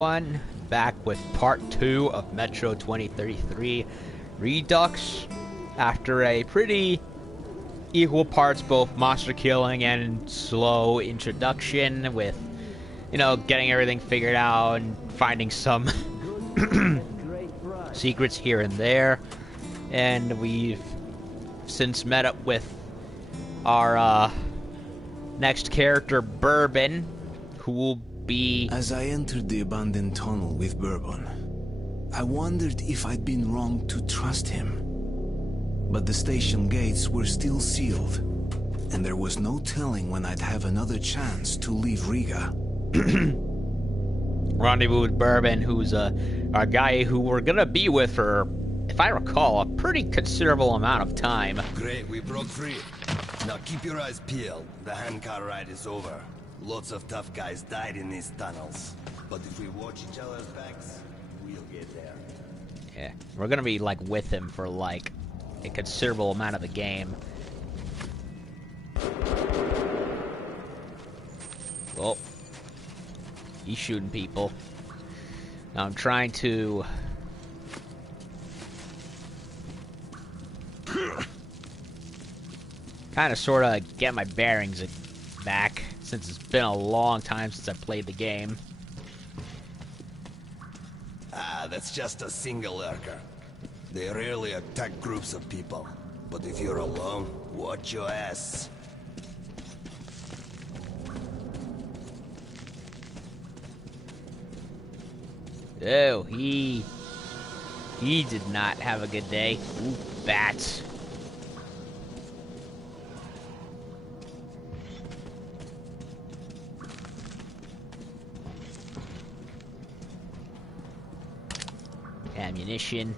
One back with part 2 of Metro 2033 Redux after a pretty equal parts both monster killing and slow introduction with getting everything figured out and finding some secrets here and there, and we've since met up with our next character, Bourbon, who will be... As I entered the abandoned tunnel with Bourbon, I wondered if I'd been wrong to trust him. But the station gates were still sealed, and there was no telling when I'd have another chance to leave Riga. Rendezvous with Bourbon, who's a guy who we're gonna be with for, if I recall, a pretty considerable amount of time. Great, we broke free. Now keep your eyes peeled. The handcar ride is over. Lots of tough guys died in these tunnels. But if we watch each other's backs, we'll get there. Yeah, we're gonna be with him for a considerable amount of the game. Well, he's shooting people. Now I'm trying to kind of sort of get my bearings back, since it's been a long time since I played the game. That's just a single lurker. They rarely attack groups of people. But if you're alone, watch your ass. Oh, he did not have a good day. Ooh, bats. Ammunition.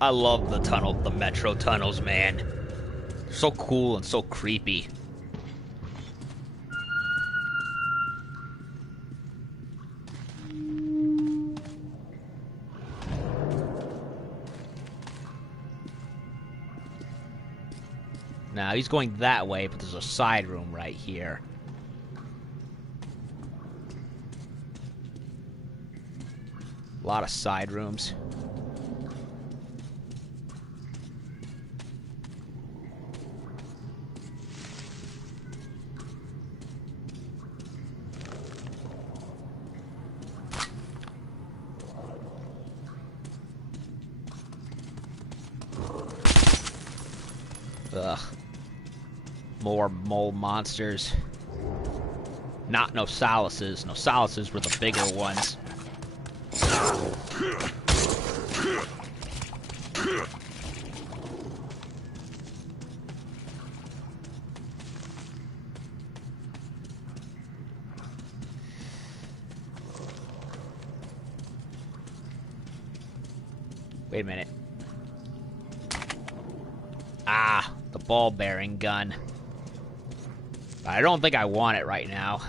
I love the metro tunnels, man. So cool and so creepy. Now, he's going that way, but there's a side room right here. A lot of side rooms. Ugh. More mole monsters. Not Nosalises. Nosalises were the bigger ones. Wait a minute. Ah, the ball-bearing gun. I don't think I want it right now.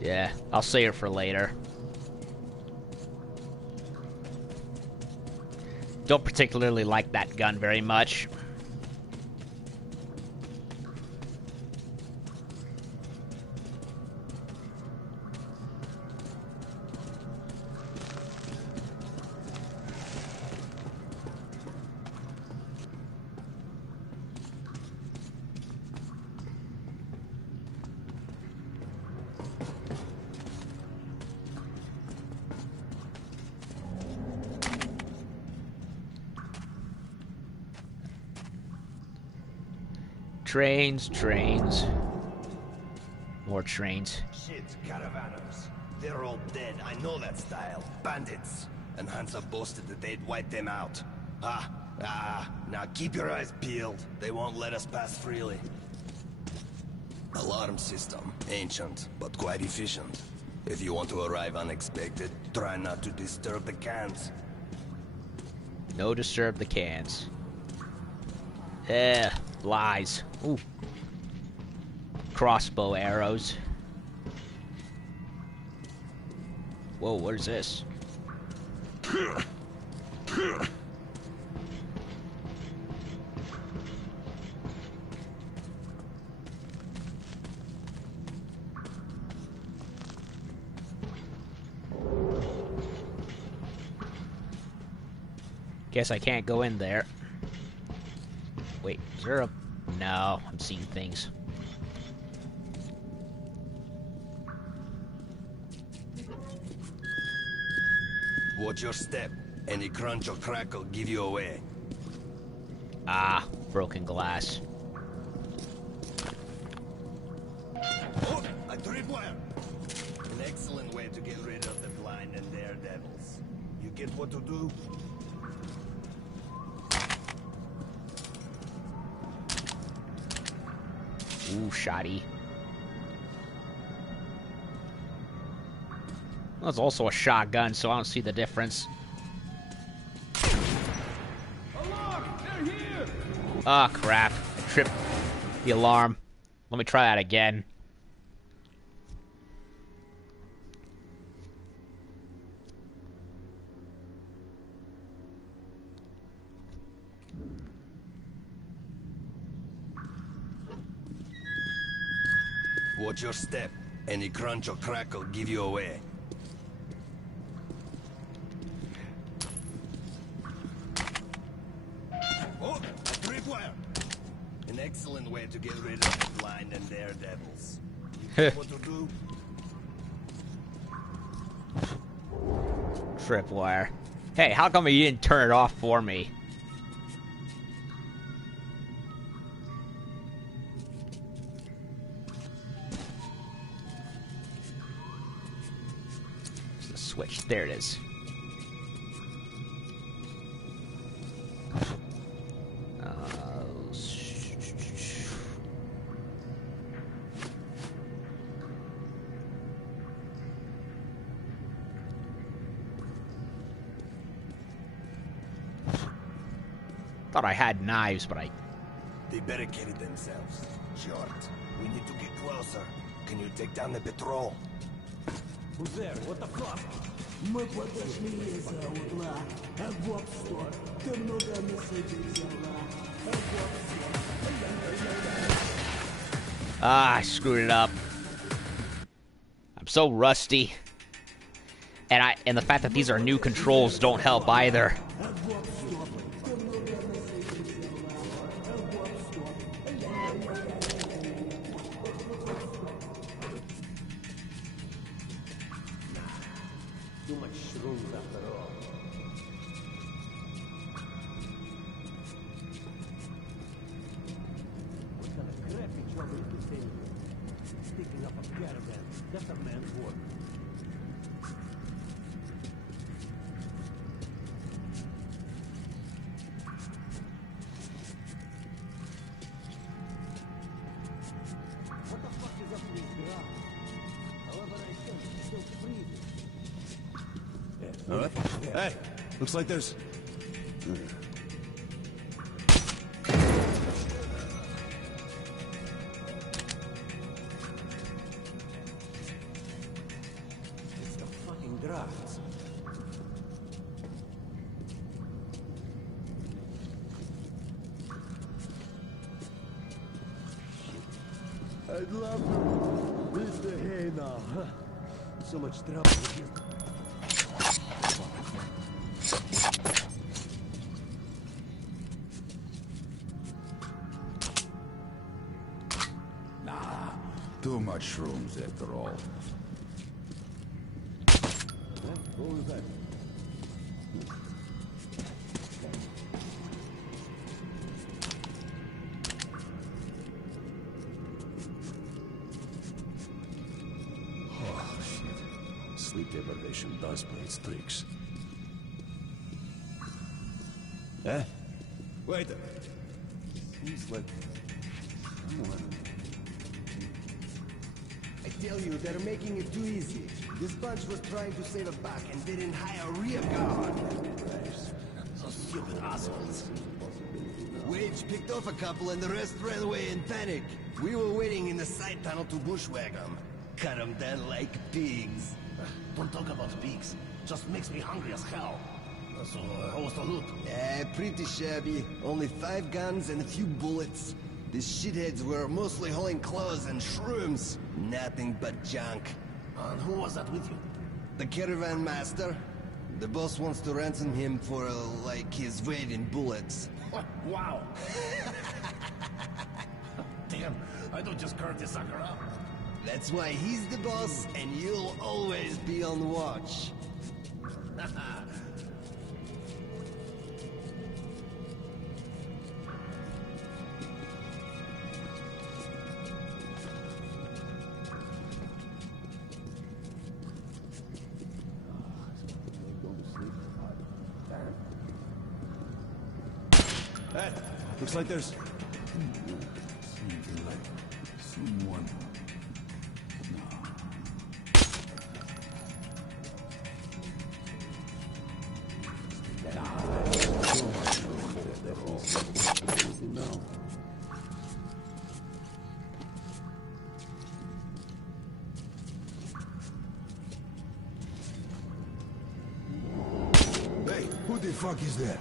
Yeah, I'll save it for later. Don't particularly like that gun very much. Trains. More trains. Shit, caravanners. They're all dead, I know that style. Bandits. And Hansa boasted that they'd wipe them out. Now keep your eyes peeled. They won't let us pass freely. Alarm system. Ancient, but quite efficient. If you want to arrive unexpected, try not to disturb the cans. No disturb the cans. Lies. Ooh. crossbow arrows. Whoa, what is this? Guess I can't go in there. Wait, is there a... No, I'm seeing things. Watch your step. Any crunch or crackle give you away. Ah, broken glass. Oh, a tripwire! An excellent way to get rid of the blind and daredevils. You get what to do? Ooh, shoddy. That's also a shotgun, so I don't see the difference. Alarm! They're here! Ah, crap. I tripped the alarm. Let me try that again. Watch your step. Any crunch or crackle give you away. Oh, a tripwire! An excellent way to get rid of the blind and daredevils. You know what to do? Tripwire. Hey, how come you didn't turn it off for me? There's the switch. There it is. Thought I had knives, but I... They barricaded themselves. Short. We need to get closer. Can you take down the patrol? Who's there? What the fuck? Мы подошли из-за угла. Агопство. Ты много месяцев взяла. Ah, I screwed it up. I'm so rusty. And the fact that these are new controls don't help either. Too much shrooms after all. What kind of crappy trouble is this thing? Sticking up a caravan. That's a man's work. What the fuck is up with these grounds? However I think it's still freezing. All right. Hey, looks like there's... It's the fucking drafts. I'd love to reach the hay now, huh? So much trouble with you. Too much shrooms after all. What was that? Oh, shit. Sleep deprivation does play its tricks. Eh? Wait a minute. Seems like someone... I tell you, they're making it too easy. This bunch was trying to save a buck and didn't hire a rear guard. So stupid assholes. Wage picked off a couple and the rest ran away in panic. We were waiting in the side tunnel to bushwhack them. Cut them down like pigs. Don't talk about pigs. Just makes me hungry as hell. So, how was the loot? Pretty shabby. Only 5 guns and a few bullets. The shitheads were mostly hauling clothes and shrooms. Nothing but junk. And who was that with you? The caravan master. The boss wants to ransom him for, like, his weight in bullets. Wow. Damn, I don't just cart this sucker up. That's why he's the boss, and you'll always be on watch. Hey, looks like there's... Seems like someone... No. Hey, who the fuck is that?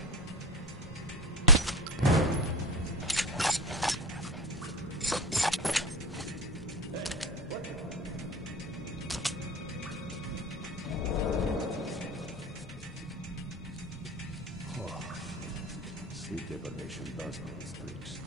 Sleep deprivation does know its tricks.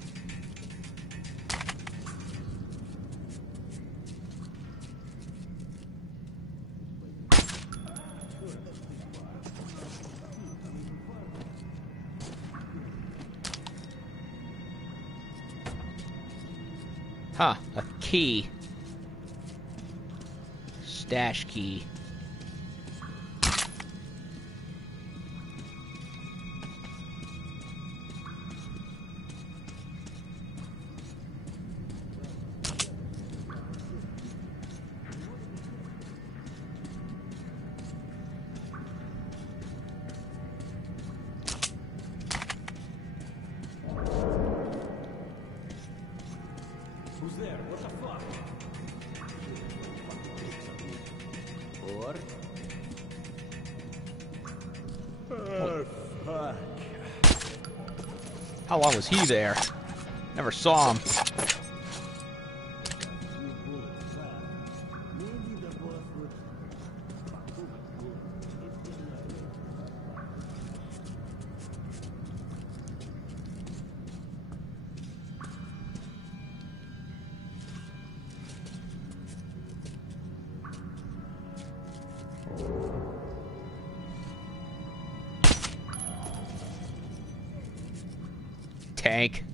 Huh, a key. Stash key. Who's there? What the fuck? Or? Oh, fuck. How long was he there? Never saw him. Maybe the boss would... Tank.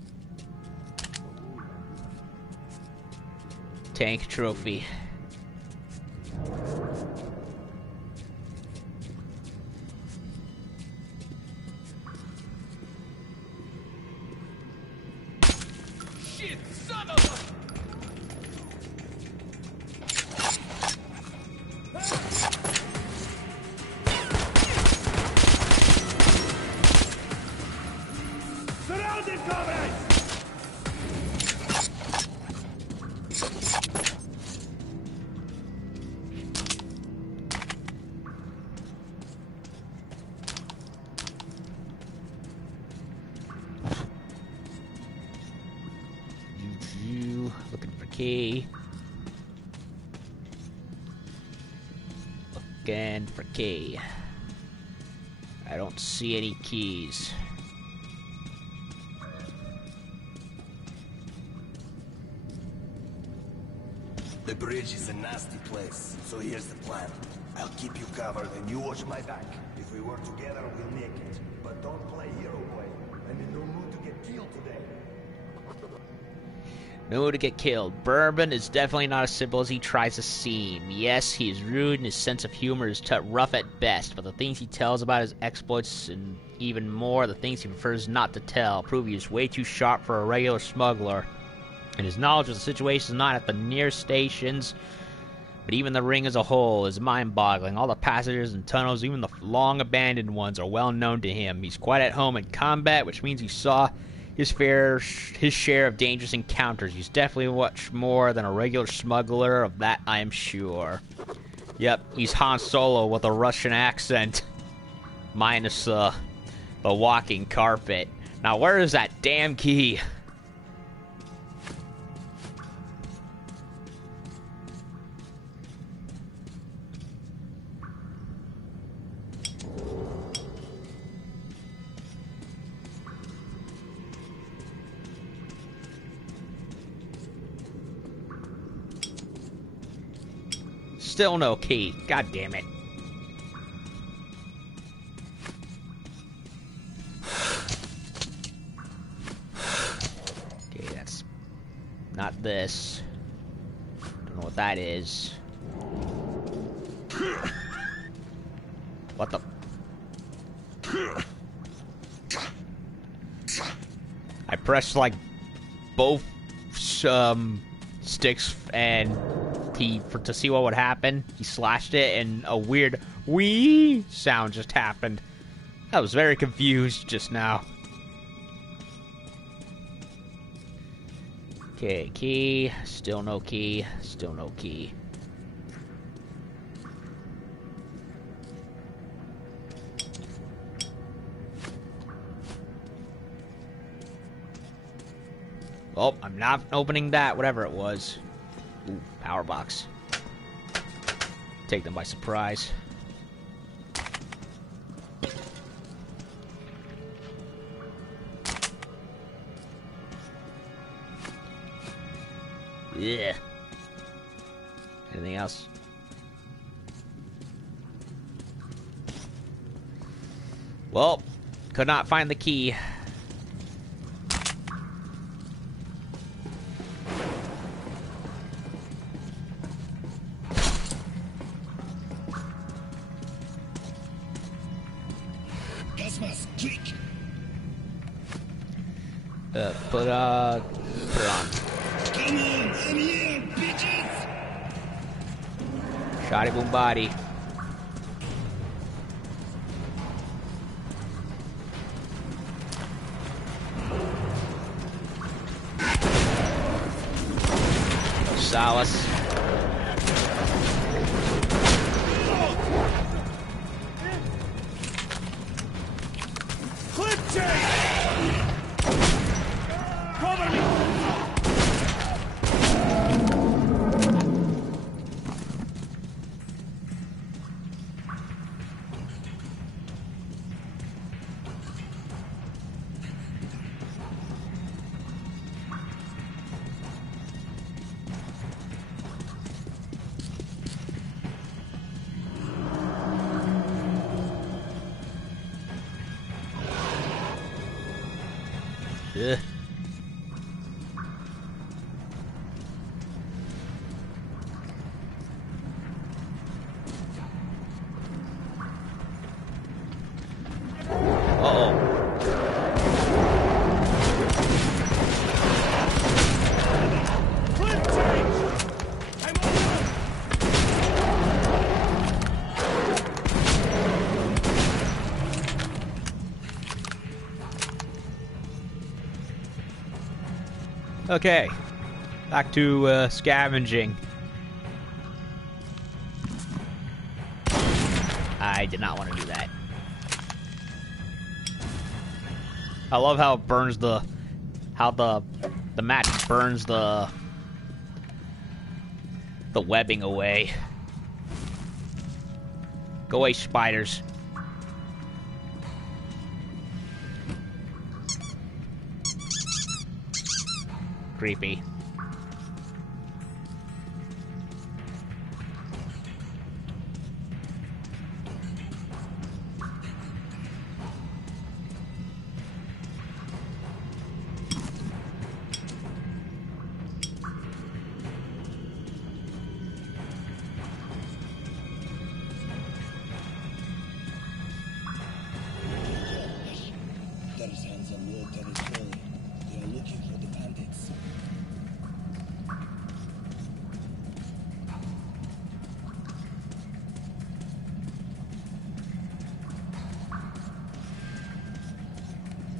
Tank trophy. Shit, son of a... Surrounded, comrades! You looking for key. Looking for key. I don't see any keys. The bridge is a nasty place, so here's the plan. I'll keep you covered and you watch my back. If we work together, we'll make it. But don't play hero boy. I'm in no mood to get killed today. No to get killed. Bourbon is definitely not as simple as he tries to seem. Yes, he is rude and his sense of humor is rough at best, but the things he tells about his exploits and even more, the things he prefers not to tell, prove he is way too sharp for a regular smuggler. And his knowledge of the situation is not at the near stations, but even the ring as a whole is mind-boggling. All the passages and tunnels, even the long-abandoned ones, are well known to him. He's quite at home in combat, which means he saw his share of dangerous encounters. He's definitely much more than a regular smuggler, of that I am sure. Yep, he's Han Solo with a Russian accent. Minus the walking carpet. Now where is that damn key? Still no key. God damn it. Okay, that's not this. Don't know what that is. What the? I pressed like both sticks and to see what would happen. He slashed it and a weird wee sound just happened. I was very confused just now. Okay, key. Still no key. Still no key. Oh, I'm not opening that, whatever it was. Ooh, power box. Take them by surprise. Yeah. Anything else? Well, could not find the key. Put it on. Come on, I'm here, bitches! Shoddy boom body. Solace. Ugh. Okay, back to scavenging. I did not want to do that. I love how it burns the match burns the webbing away. Go away, spiders. Creepy. There's hands on war territory. They are looking for the bandits.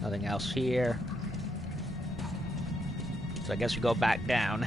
Nothing else here. So I guess we go back down.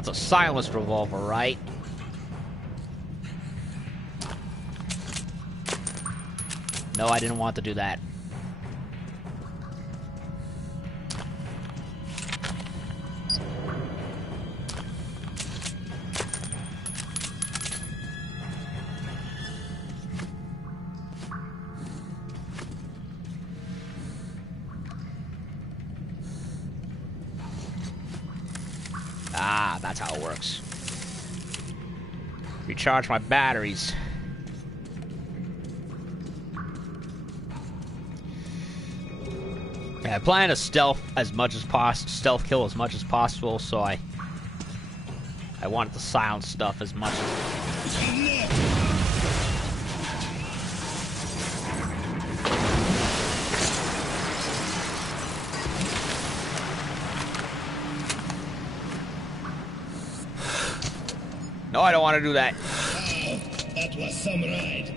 That's a silenced revolver, right? No, I didn't want to do that. Ah, that's how it works. Recharge my batteries. Yeah, I plan to stealth as much as possible, stealth kill as much as possible, so I wanted to silence stuff as much as... No, I don't want to do that. Oh, that was some ride.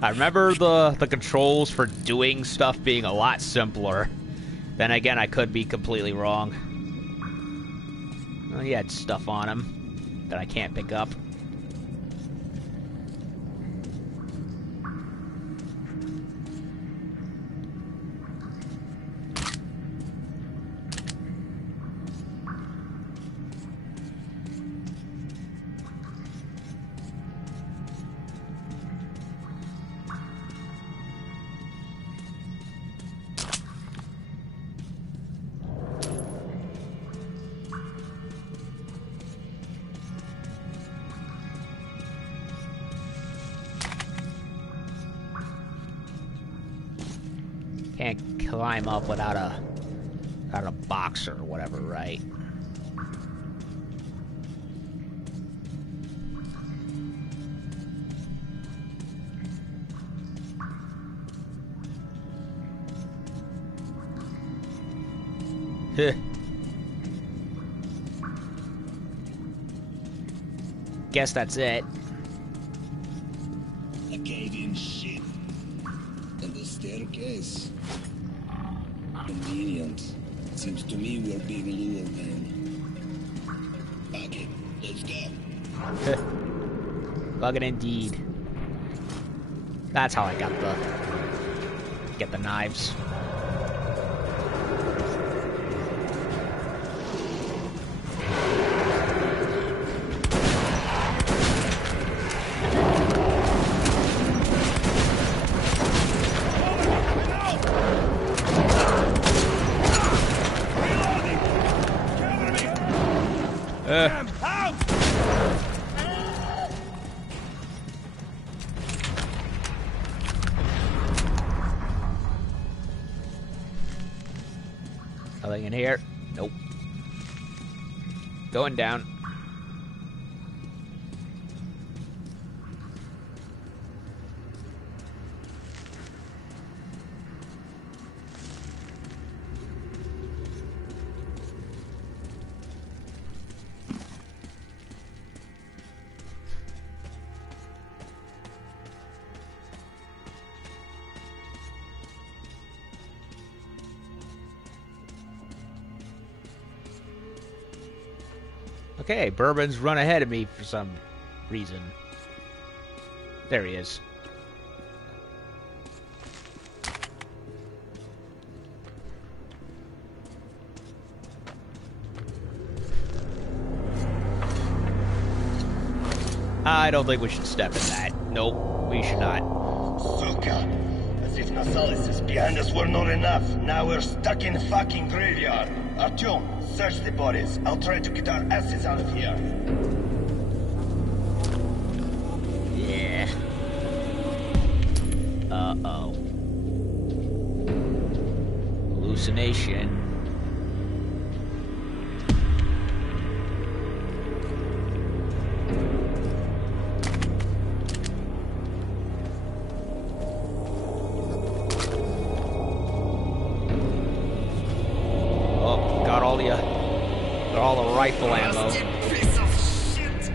I remember the controls for doing stuff being a lot simpler. Then again, I could be completely wrong. Well, he had stuff on him that I can't pick up. Can't climb up without a box or whatever, right? Guess that's it. A cave-in shit. And the staircase. Convenient. Seems to me we're being lured in. Okay, let's go. Bug it indeed. That's how I got get the knives. Nothing in here. Nope. Going down. Okay, Bourbon's run ahead of me for some reason. There he is. I don't think we should step in that. Nope, we should not. Suka! As if Nasalis behind us were not enough. Now we're stuck in a fucking graveyard. Artyom, search the bodies. I'll try to get our asses out of here. Yeah. Uh-oh. Hallucination. All the rifle ammo. Piece of shit!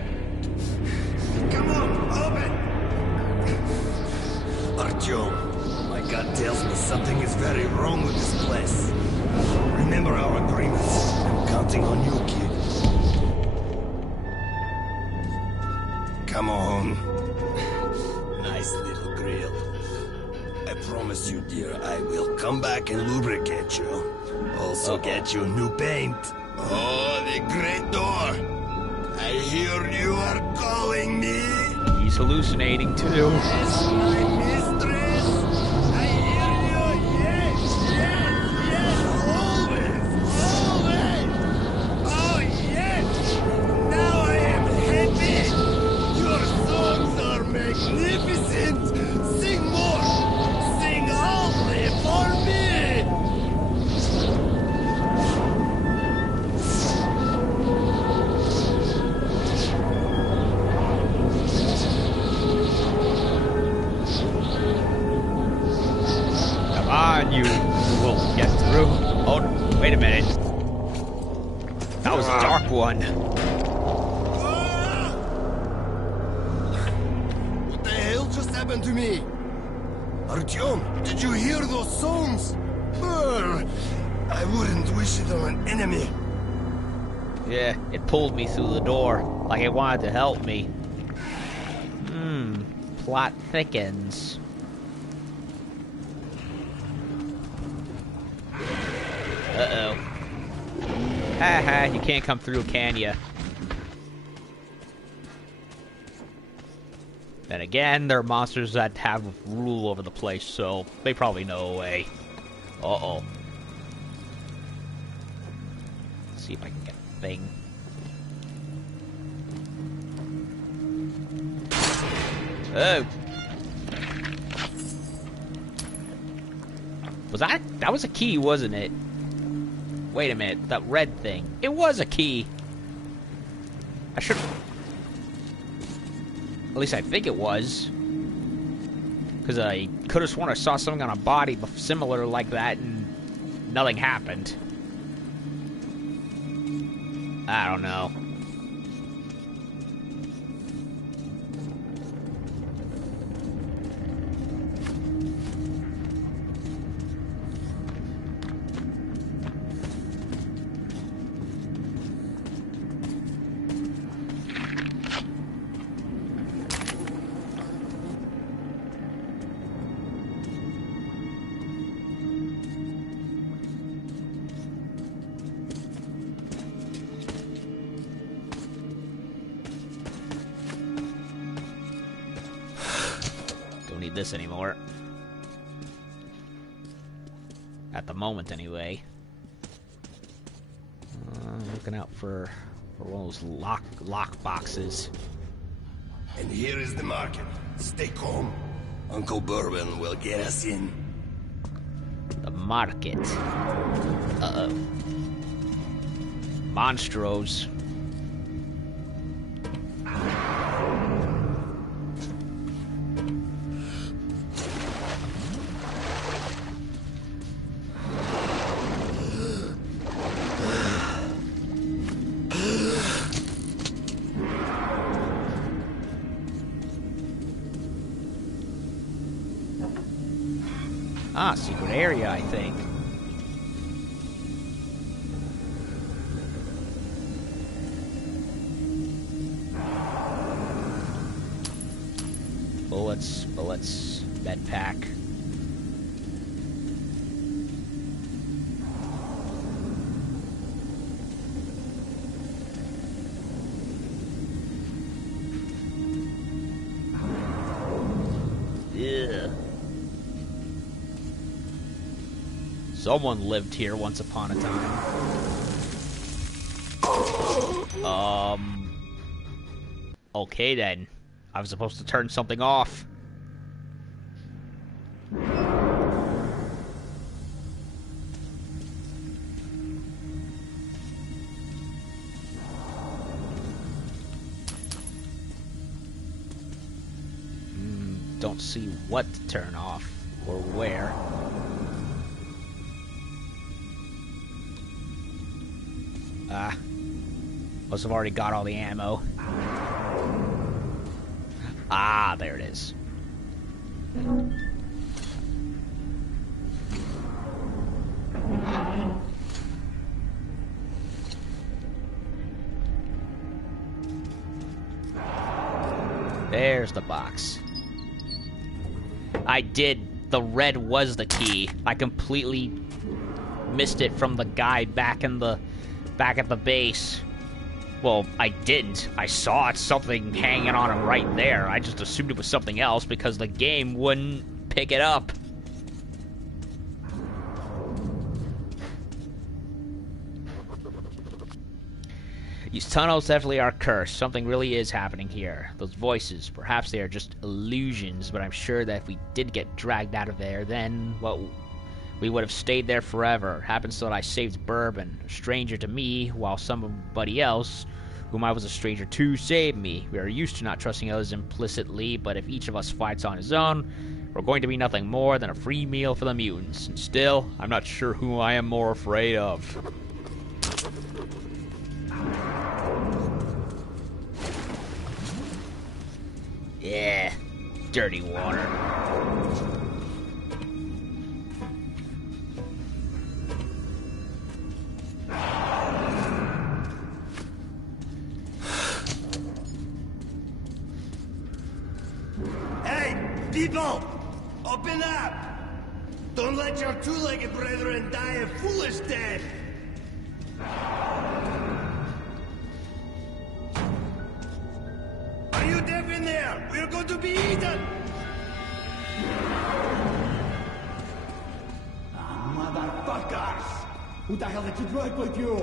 Come on, open! Artyom, my gut tells me something is very wrong with this place. Remember our agreements. I'm counting on you Come on. Nice little grill. I promise you, dear, I will come back and lubricate you. Also get you new paint. Oh, the great door. I hear you are calling me. He's hallucinating too. Yes, my mistress. I hear you. Yes, yes, yes. Always, always. Oh, yes. Now I am happy. Your songs are magnificent. Sing more. Sing only for me. Come on, you will get through. Oh, wait a minute. That was a dark one. What the hell just happened to me? Artyom, did you hear those songs? I wouldn't wish it on an enemy. Yeah, it pulled me through the door, like it wanted to help me. Plot thickens. Uh-oh. Haha, you can't come through, can ya? Then again, there are monsters that have rule over the place, so they probably know a way. Uh-oh. Let's see if I can get a thing. Oh! Was that was a key, wasn't it? Wait a minute, that red thing. It was a key! I should... At least I think it was. Because I could have sworn I saw something on a body similar like that and nothing happened. I don't know. This anymore. At the moment, anyway. Looking out for one of those lock boxes. And here is the market. Stay calm. Uncle Bourbon will get us in. The market. Uh-oh. Monstros. Ah, secret area, I think. Bullets, med pack. Yeah. Someone lived here once upon a time. Okay then. I was supposed to turn something off. Don't see what to turn off or where. Must have already got all the ammo. Ah, there it is. There's the box. I did. The red was the key. I completely missed it from the guy back at the base. Well, I didn't. I saw something hanging on him right there. I just assumed it was something else because the game wouldn't pick it up. These tunnels definitely are cursed. Something really is happening here. Those voices, perhaps they are just illusions, but I'm sure that if we did get dragged out of there, then, well, we would have stayed there forever. Happens so that I saved Bourbon, a stranger to me, while somebody else, whom I was a stranger to, saved me. We are used to not trusting others implicitly, but if each of us fights on his own, we're going to be nothing more than a free meal for the mutants. And still, I'm not sure who I am more afraid of. Yeah, dirty water. Hey, people! Open up! Don't let your two-legged brethren die a foolish death! Are you deaf in there? We're going to be eaten! Motherfuckers! Who the hell did you drag with you?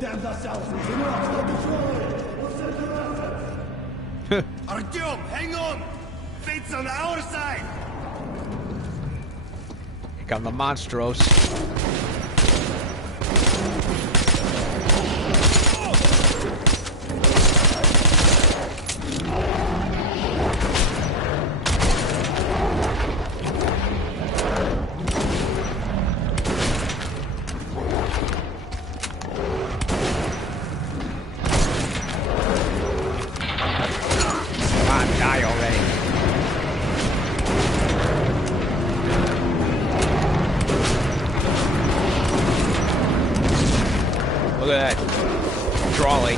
Damn yourselves! You're not going to control it! We'll send your assets! Artyom, hang on! Fate's on our side! Here come the monstros. Look at that trolley.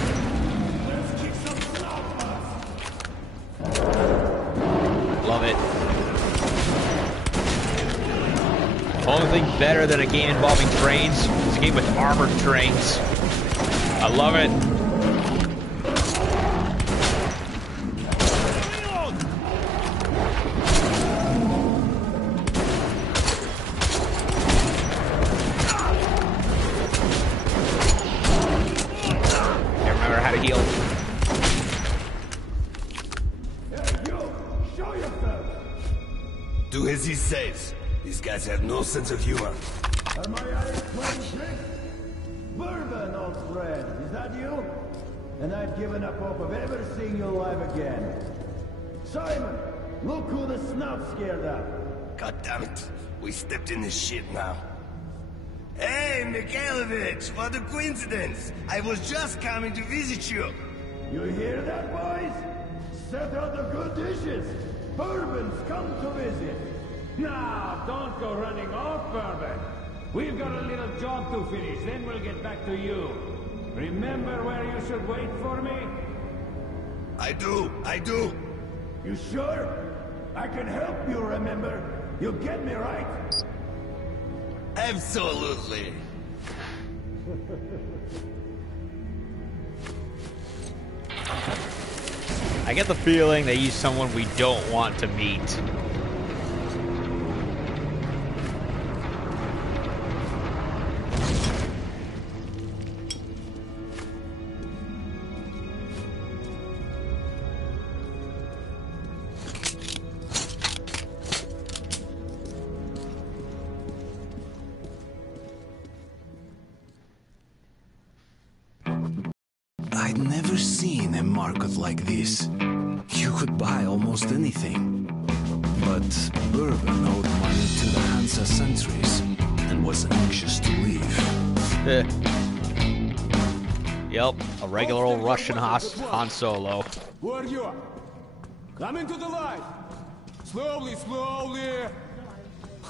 Love it. Only thing better than a game involving trains is a game with armored trains. I love it. Do as he says. These guys have no sense of humor. Am I out of playing tricks? Bourbon, old friend, is that you? And I've given up hope of ever seeing you alive again. Simon, look who the snout scared up. God damn it. We stepped in this shit now. Hey, Mikhailovich, what a coincidence. I was just coming to visit you. You hear that, boys? Set out the good dishes. Bourbon's come to visit. Now, don't go running off, Bourbon. We've got a little job to finish, then we'll get back to you. Remember where you should wait for me? I do. You sure? I can help you remember. You get me right? Absolutely. I get the feeling that he's someone we don't want to meet. I'd never seen a market like this. You could buy almost anything. But Bourbon owed money to the Hansa sentries and was anxious to leave. Yep, a regular old Russian Han Solo. Who are you? Come into the light! Slowly, slowly!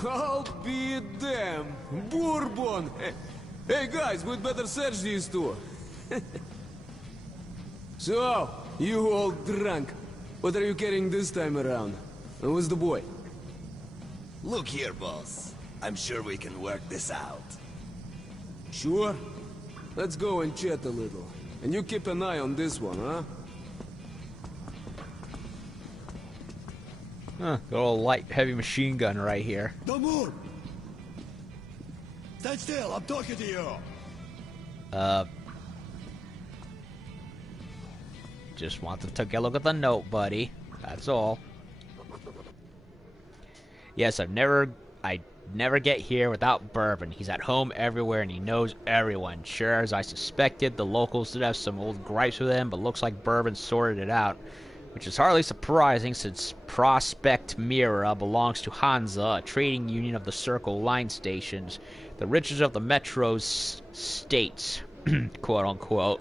I'll be damned! Bourbon! Hey guys, we'd better search these two. So, you all drunk. What are you carrying this time around? And who's the boy? Look here, boss. I'm sure we can work this out. Sure? Let's go and chat a little. And you keep an eye on this one, huh? Huh, got a little light, heavy machine gun right here. Don't move! Stand still, I'm talking to you! Just wanted to take a look at the note, buddy. That's all. Yes, I never get here without Bourbon. He's at home everywhere and he knows everyone. Sure, as I suspected, the locals did have some old gripes with him, but looks like Bourbon sorted it out. Which is hardly surprising since Prospect Mira belongs to Hansa, a trading union of the Circle line stations, the richest of the Metro's states, quote-unquote.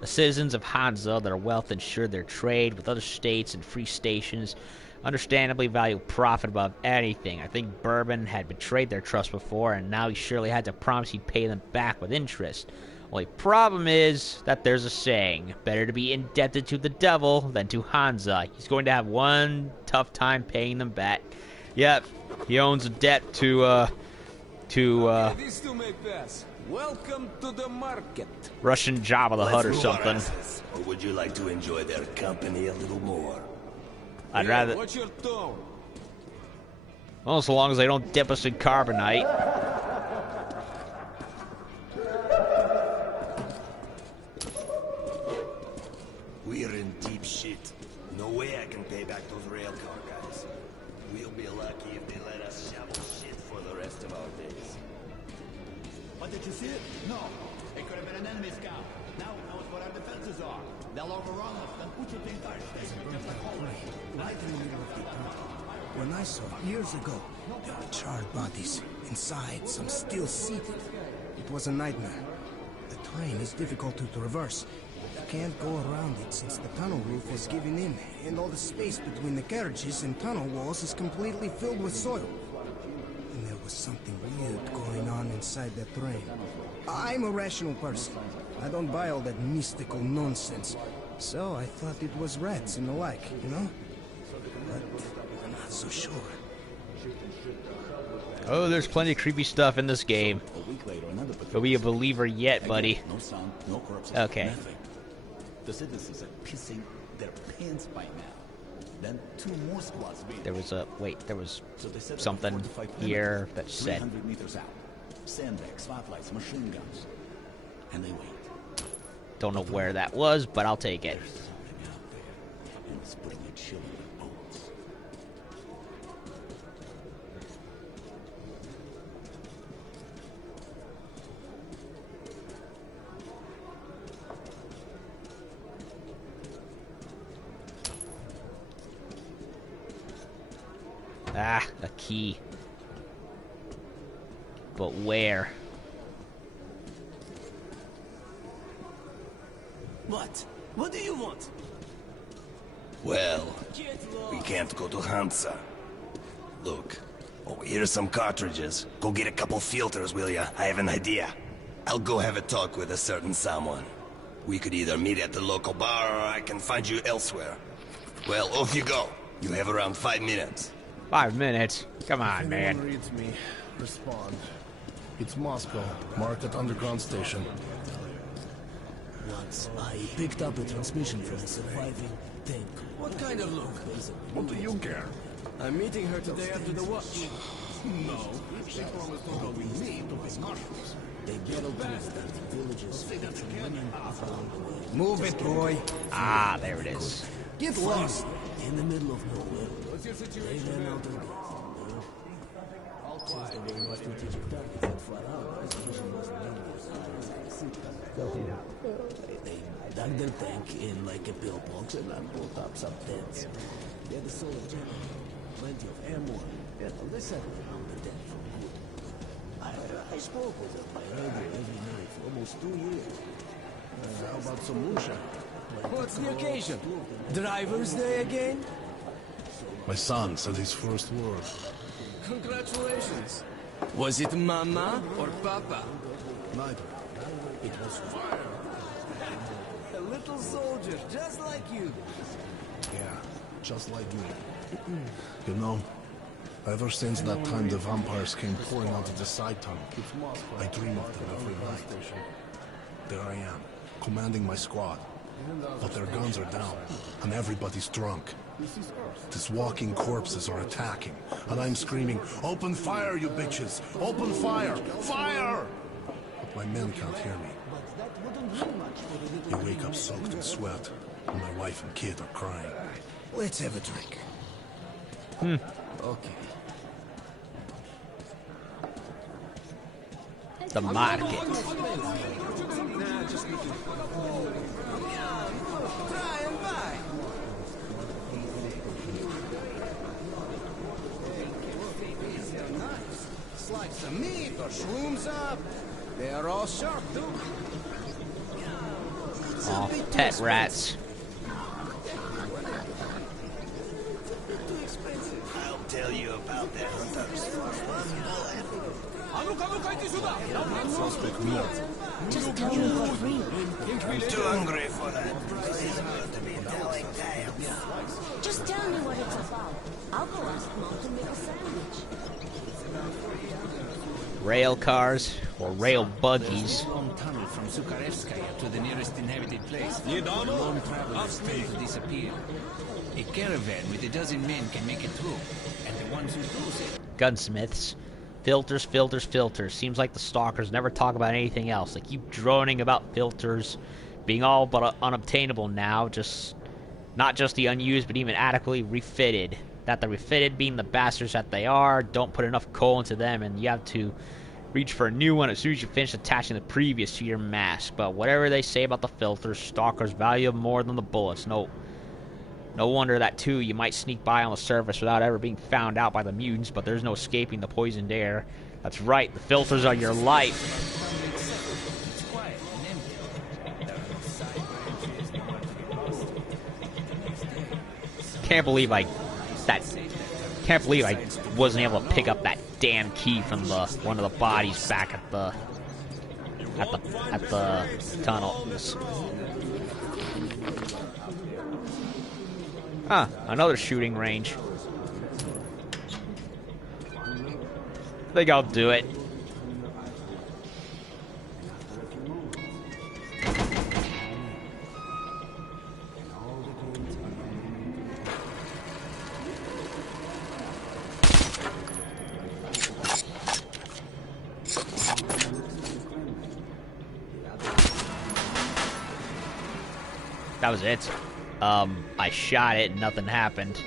The citizens of Hansa, their wealth ensured their trade with other states and free stations, understandably value profit above anything. I think Bourbon had betrayed their trust before, and now he surely had to promise he'd pay them back with interest. Only problem is that there's a saying, better to be indebted to the devil than to Hansa. He's going to have one tough time paying them back. Yep, he owns a debt to These two may pass. Welcome to the market. Russian Jabba the Hutt or something. Or would you like to enjoy their company a little more? I'd rather... What's your tone? Well, so long as they don't dip us in carbonite. We're in deep shit. No way I can pay back those railcar guys. We'll be lucky if they let us shovel shit for the rest of our days. But did you see it? No. It could have been an enemy scout. Now it knows what our defenses are. They'll overrun us, then put your thing just like always. Right in the middle of the tunnel. When I saw it years ago, there were charred bodies. Inside, some still seated. It was a nightmare. The terrain is difficult to traverse. You can't go around it since the tunnel roof is giving in, and all the space between the carriages and tunnel walls is completely filled with soil. And there was something weird going on inside that terrain. I'm a rational person. I don't buy all that mystical nonsense. So I thought it was rats and the like, you know? But I'm not so sure. Oh, there's plenty of creepy stuff in this game. You'll be a believer yet, buddy. No sound, no corpses, Okay. nothing. The citizens are pissing their pants by now. Then two more squads beat. There was a... Wait, there was So they set up something 45 here that said... 300 meters out. Sandbags, spotlights, machine guns. And they wait. Don't know where that was, but I'll take it. There's something out there. And it's putting a chill in the bones. Ah, a key. But where? What? What do you want? Well, we can't go to Hansa. Look. Oh, here's some cartridges. Go get a couple filters, will ya? I have an idea. I'll go have a talk with a certain someone. We could either meet at the local bar, or I can find you elsewhere. Well, off you go. You have around 5 minutes. 5 minutes? Come on, If anyone man. reads me, respond. It's Moscow, marked at underground station. Once I picked up a transmission from a surviving tank. What kind of look? What do you care? I'm meeting her today after the watch. No. She promised to go with me to his mushrooms. They battled through villages, capturing women along the way. Move it, boy. Ah, there it is. Get lost. In the middle of nowhere, What's your they situation ran now? out of gas. Since they were no strategic target that far out, the position was dangerous. They dug their tank in like a pillbox and I pulled up some tents. They had a solar generator, plenty of ammo. Yeah, they settled around the tent for good. I spoke with them by radio every night for almost 2 years. How about some moonshine? What's the occasion? Driver's Day again? My son said his first word. Congratulations. Was it Mama or Papa? Neither. It was fire. A little soldier, just like you. Yeah, just like me. You know, ever since that time the vampires came pouring onto the side tunnel, I dream of them every night. There I am, commanding my squad. But their guns are down, and everybody's drunk. These walking corpses are attacking, and I'm screaming, "Open fire, you bitches! Open fire! Fire!" But my men can't hear me. They wake up soaked in sweat, and my wife and kid are crying. Let's have a drink. Okay. The market. Try and buy. Slice of meat or shrooms up. They are all sharp, too. Oh, pet rats. I'll tell you about the hunters. Just tell me for free. I'm too hungry for that. This is going to be telling tales. Just tell me what it's about. I'll go ask Mom to make a sandwich. Rail cars or rail buggies. Long tunnel from Sukharevskaya to the nearest inhabited place. Lone travelers tend to disappear. A caravan with a dozen men can make it through, and the ones who do say... Gunsmiths. Filters, filters, filters. Seems like the stalkers never talk about anything else. They keep droning about filters being all but unobtainable now. Not just the unused, but even adequately refitted. That the refitted, being the bastards that they are, don't put enough coal into them, and you have to reach for a new one as soon as you finish attaching the previous to your mask. But whatever they say about the filters, stalkers value them more than the bullets. No wonder that, too, you might sneak by on the surface without ever being found out by the mutants, but there's no escaping the poisoned air. That's right, the filters are your life. Can't believe I wasn't able to pick up that damn key from one of the bodies back at the tunnels. Ah, another shooting range. I think I'll do it. That was it. I shot it and nothing happened.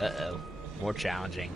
Uh-oh. More challenging.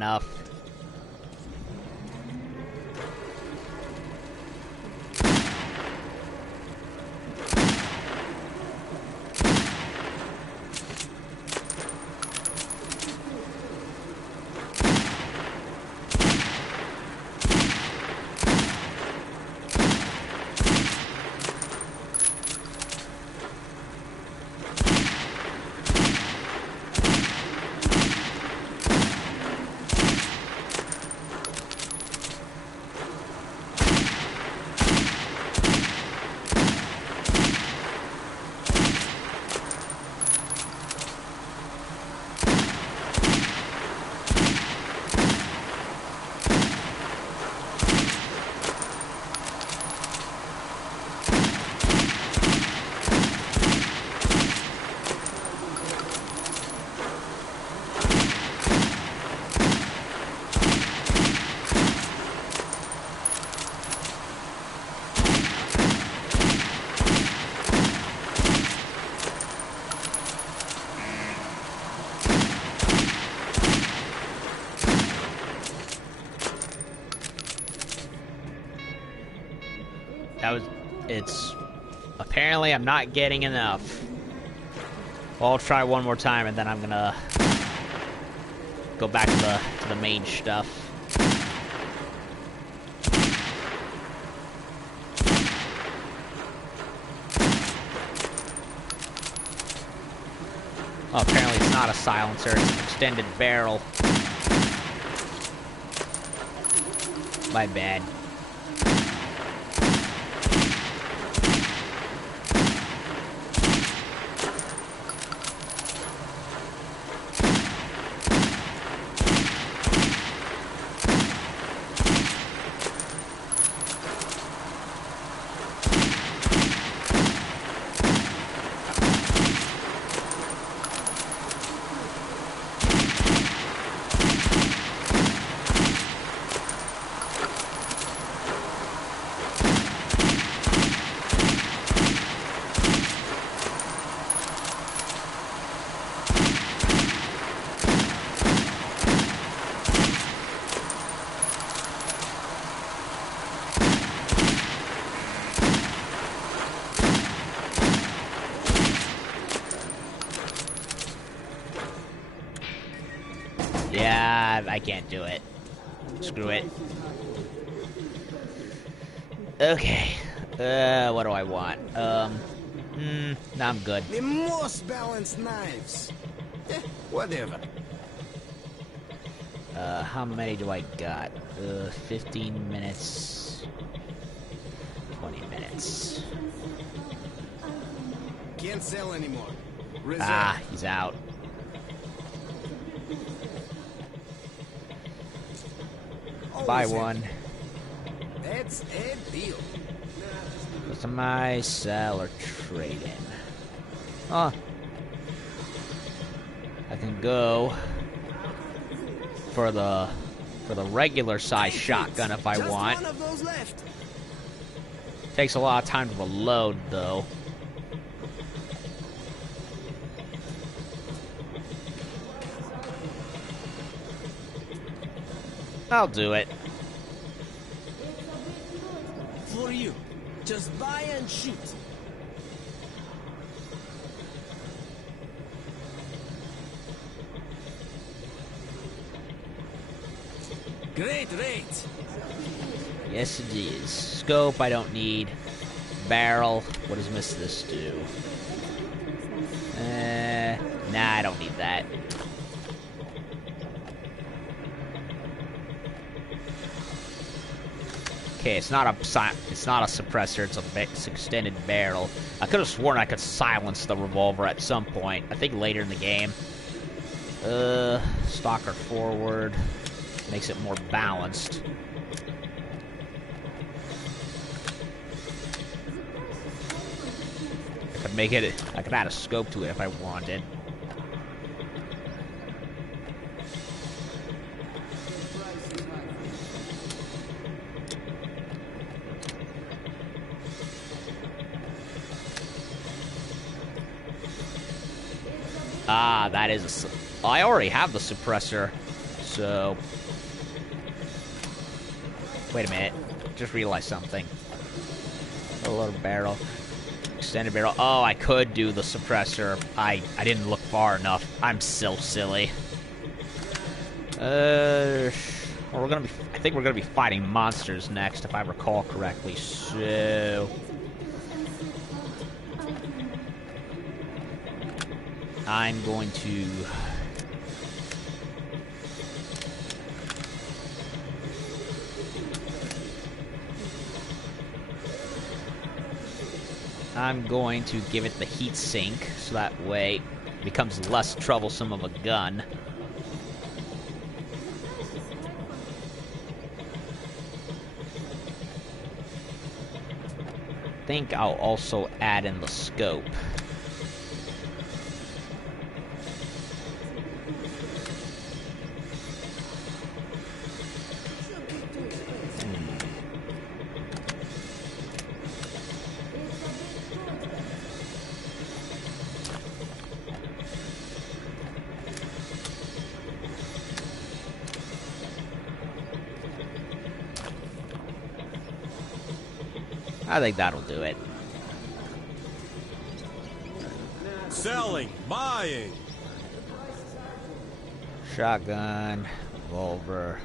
enough. It's apparently I'm not getting enough. Well, I'll try one more time and then I'm gonna go back to the main stuff. Oh, apparently it's not a silencer, it's an extended barrel. My bad. Yeah, I can't do it. Screw it. Okay. What do I want? Nah, I'm good. The most balanced knives. Whatever. How many do I got? 15 minutes. 20 minutes. Can't sell anymore. Reserve. Ah, he's out. Buy one. That's a deal. Customize, sell, or trade in. Oh. I can go for the regular size shotgun if I want. One of those left. Takes a lot of time to reload though. I'll do it. For you. Just buy and shoot. Great rate. Yes, it is. Scope, I don't need. Barrel, what does this do? Nah, I don't need that. Okay, it's not a suppressor. It's an extended barrel. I could have sworn I could silence the revolver at some point. I think later in the game. Stalker forward makes it more balanced. I could make it. I could add a scope to it if I wanted. Ah, that is I already have the suppressor, So... Wait a minute. Just realized something. A little barrel. Extended barrel. Oh, I could do the suppressor. I didn't look far enough. I'm so silly. Well, I think we're gonna be fighting monsters next, if I recall correctly. So... I'm going to... give it the heat sink, so that way it becomes less troublesome of a gun. I think I'll also add in the scope. I think that'll do it. Selling, buying. Shotgun, revolver,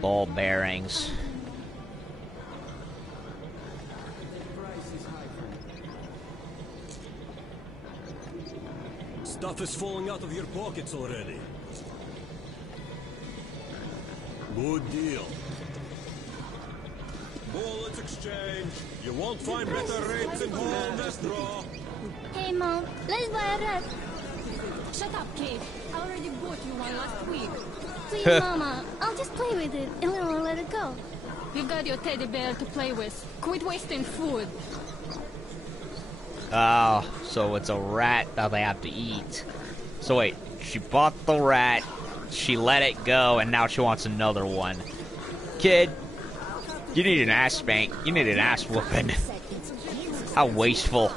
ball bearings. Stuff is falling out of your pockets already. Good deal. Bullets exchange. You won't find better rates in Hall Destro. Hey, Mom, let's buy a rat. Shut up, kid. I already bought you one last week. Please, Mama, I'll just play with it and then we'll let it go. You got your teddy bear to play with. Quit wasting food. Oh, so it's a rat that they have to eat. So wait, she bought the rat, she let it go, and now she wants another one. Kid, you need an ass spank. You need an ass whooping. How wasteful.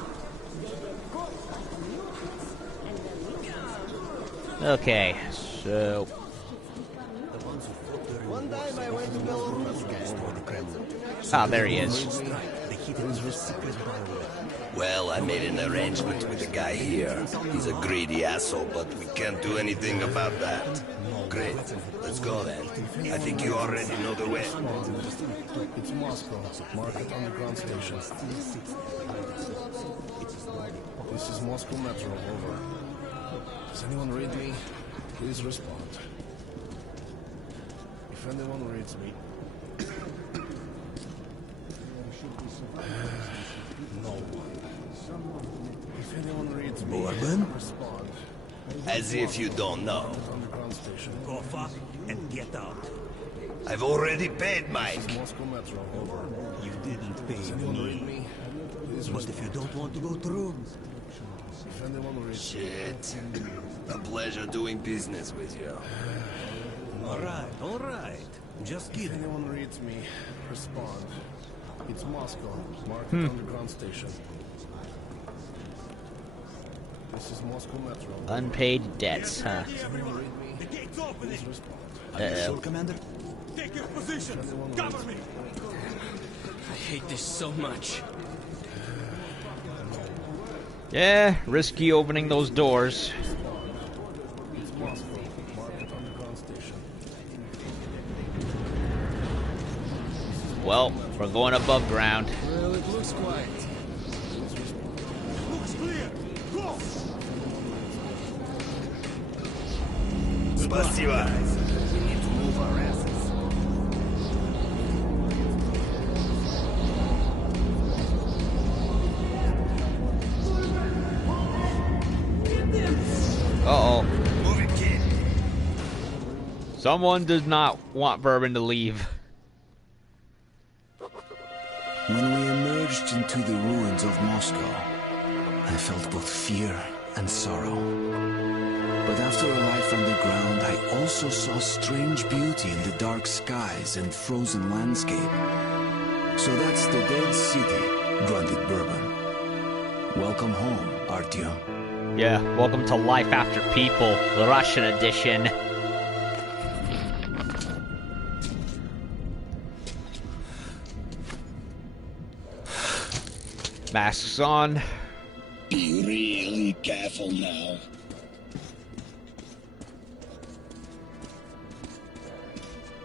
Okay, so... One time I went to Belarus. Ah, there he is. Well, I made an arrangement with the guy here. He's a greedy asshole, but we can't do anything about that. Great. Let's go then. I think you already know the way. It's Moscow. Market underground station. This is Moscow Metro. Over. Does anyone read me? Please respond. If anyone reads me... no one. If anyone reads me, Bourbon? respond. As if you don't know. Underground station. Go fuck and get out. I've already paid Mike. Moscow Metro. Over. You didn't pay Does anyone read me. me? Please But if you don't want to go through, If anyone reads Shit. A pleasure doing business with you. all right. Just If kidding. anyone reads me, respond. It's Moscow. Market underground station. This is Moscow Metro. Unpaid debts, huh? Anyone read me? The gate's opening. Please respond. Uh-oh. Commander? Take your positions. Cover me. I hate this so much. Yeah, risky opening those doors. It's Moscow. Market underground station. Well, we're going above ground. Well, it looks quiet. Looks clear. Go. Spasiba. We need to move our asses. Uh-oh. Move it, kid. Someone does not want Bourbon to leave. When we emerged into the ruins of Moscow, I felt both fear and sorrow. But after a life underground, I also saw strange beauty in the dark skies and frozen landscape. So that's the dead city, grunted Bourbon. Welcome home, Artyom. Yeah, welcome to Life After People, the Russian edition. Masks on. Be really careful now.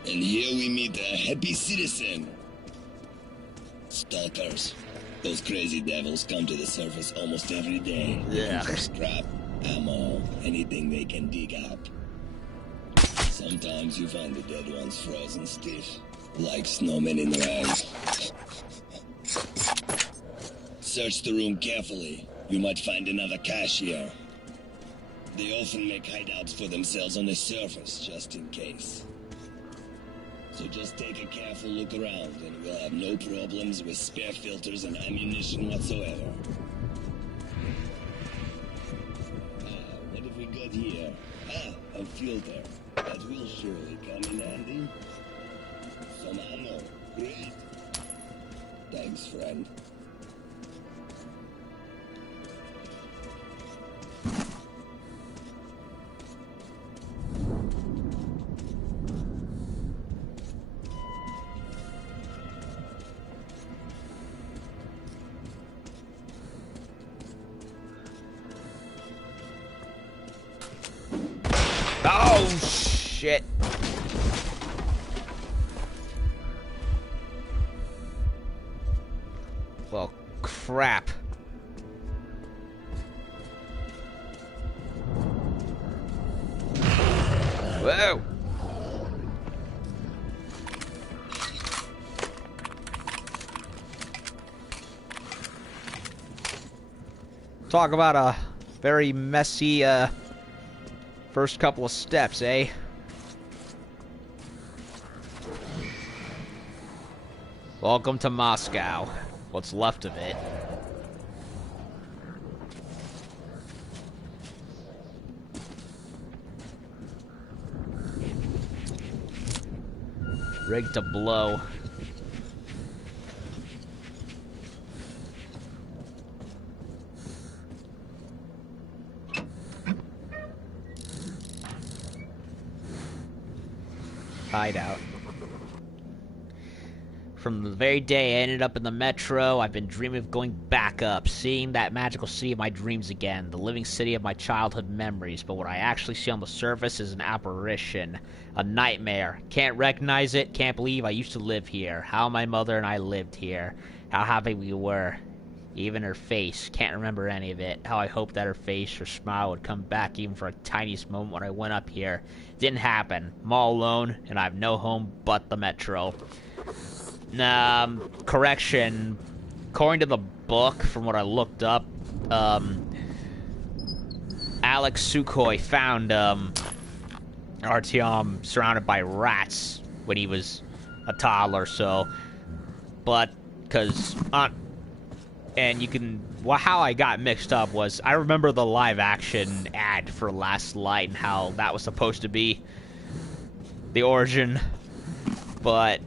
And here we meet a happy citizen. Stalkers. Those crazy devils come to the surface almost every day. Yeah. Looking for scrap, ammo, anything they can dig up. Sometimes you find the dead ones frozen stiff, like snowmen in rags. Search the room carefully. You might find another cache here. They often make hideouts for themselves on the surface, just in case. So just take a careful look around, and we'll have no problems with spare filters and ammunition whatsoever. What have we got here? A filter. That will surely come in handy. Some ammo. Great. Thanks, friend. Oh, shit. Well, crap. Whoa. Talk about a very messy, first couple of steps, eh? Welcome to Moscow. What's left of it. Rigged to blow. Hideout. From the very day I ended up in the metro, I've been dreaming of going back up, seeing that magical city of my dreams again, the living city of my childhood memories, but what I actually see on the surface is an apparition, a nightmare. Can't recognize it, can't believe I used to live here, how my mother and I lived here, how happy we were. Even her face, can't remember any of it. How I hoped that her face or smile would come back even for a tiniest moment when I went up here. Didn't happen. I'm all alone, and I have no home but the metro. Correction. According to the book, from what I looked up, Alex Sukhoi found Artyom surrounded by rats when he was a toddler, so... But, because... And you can... Well, how I got mixed up was... I remember the live-action ad for Last Light and how that was supposed to be the origin. But...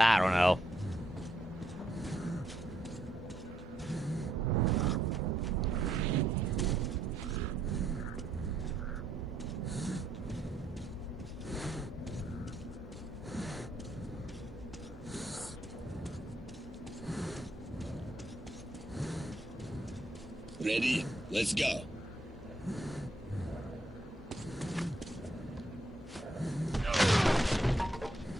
I don't know. Ready? Let's go.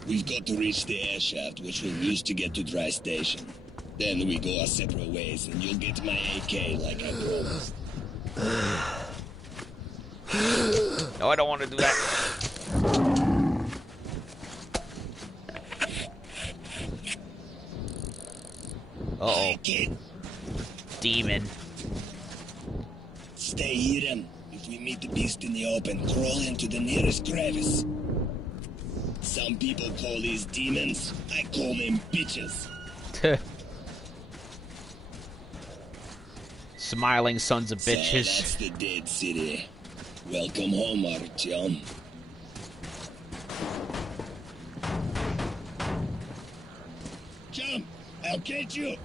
We've got to reach the air shaft, which we'll use to get to Dry Station. Then we go our separate ways, and you'll get my AK like I promised. No, I don't want to do that. Uh-oh. Demon. Stay hidden. If we meet the beast in the open, crawl into the nearest crevice. Some people call these demons. I call them bitches. Smiling sons of bitches. So that's the dead city. Welcome home, Artyom. Jump! I'll catch you!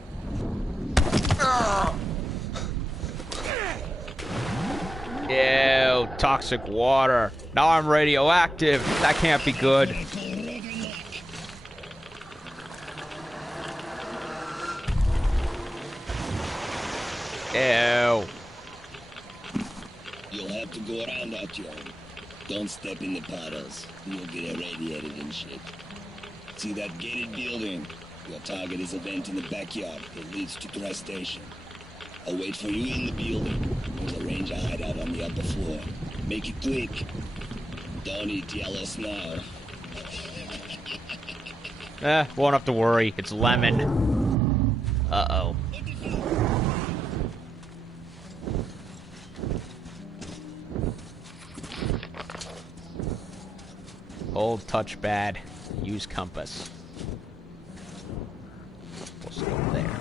Ew, toxic water. Now I'm radioactive. That can't be good. Ew. You'll have to go around out here. Don't step in the puddles. You'll get irradiated and shit. See that gated building? Your target is a vent in the backyard that leads to the station. I'll wait for you in the building. We'll arrange a hideout on the upper floor. Make it quick. Don't eat yellow snow. Won't have to worry. It's lemon. Uh-oh. Old touchpad. Use compass. We'll go there.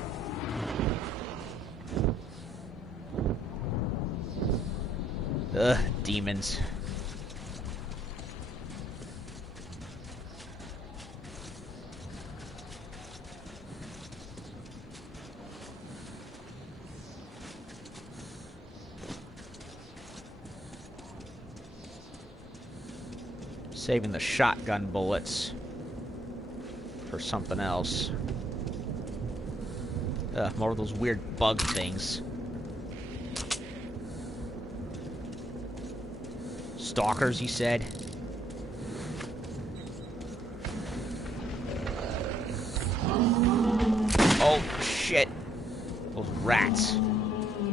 Ugh, demons. Saving the shotgun bullets for something else. More of those weird bug things. Stalkers, he said. Oh, shit. Those rats.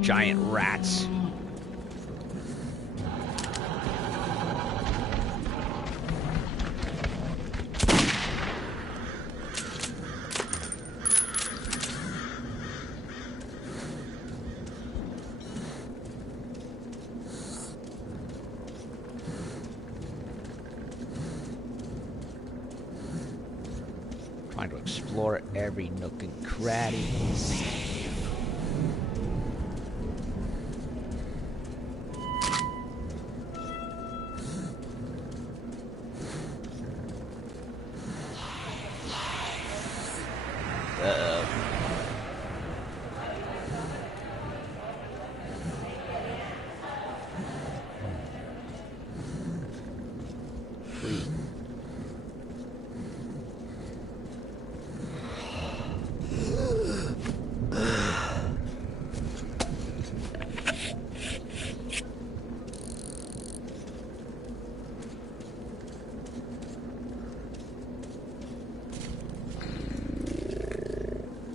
Giant rats. Trying to explore every nook and cranny. Uh-oh. Free.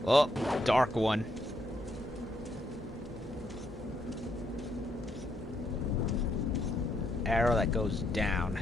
Oh, dark one. Arrow that goes down.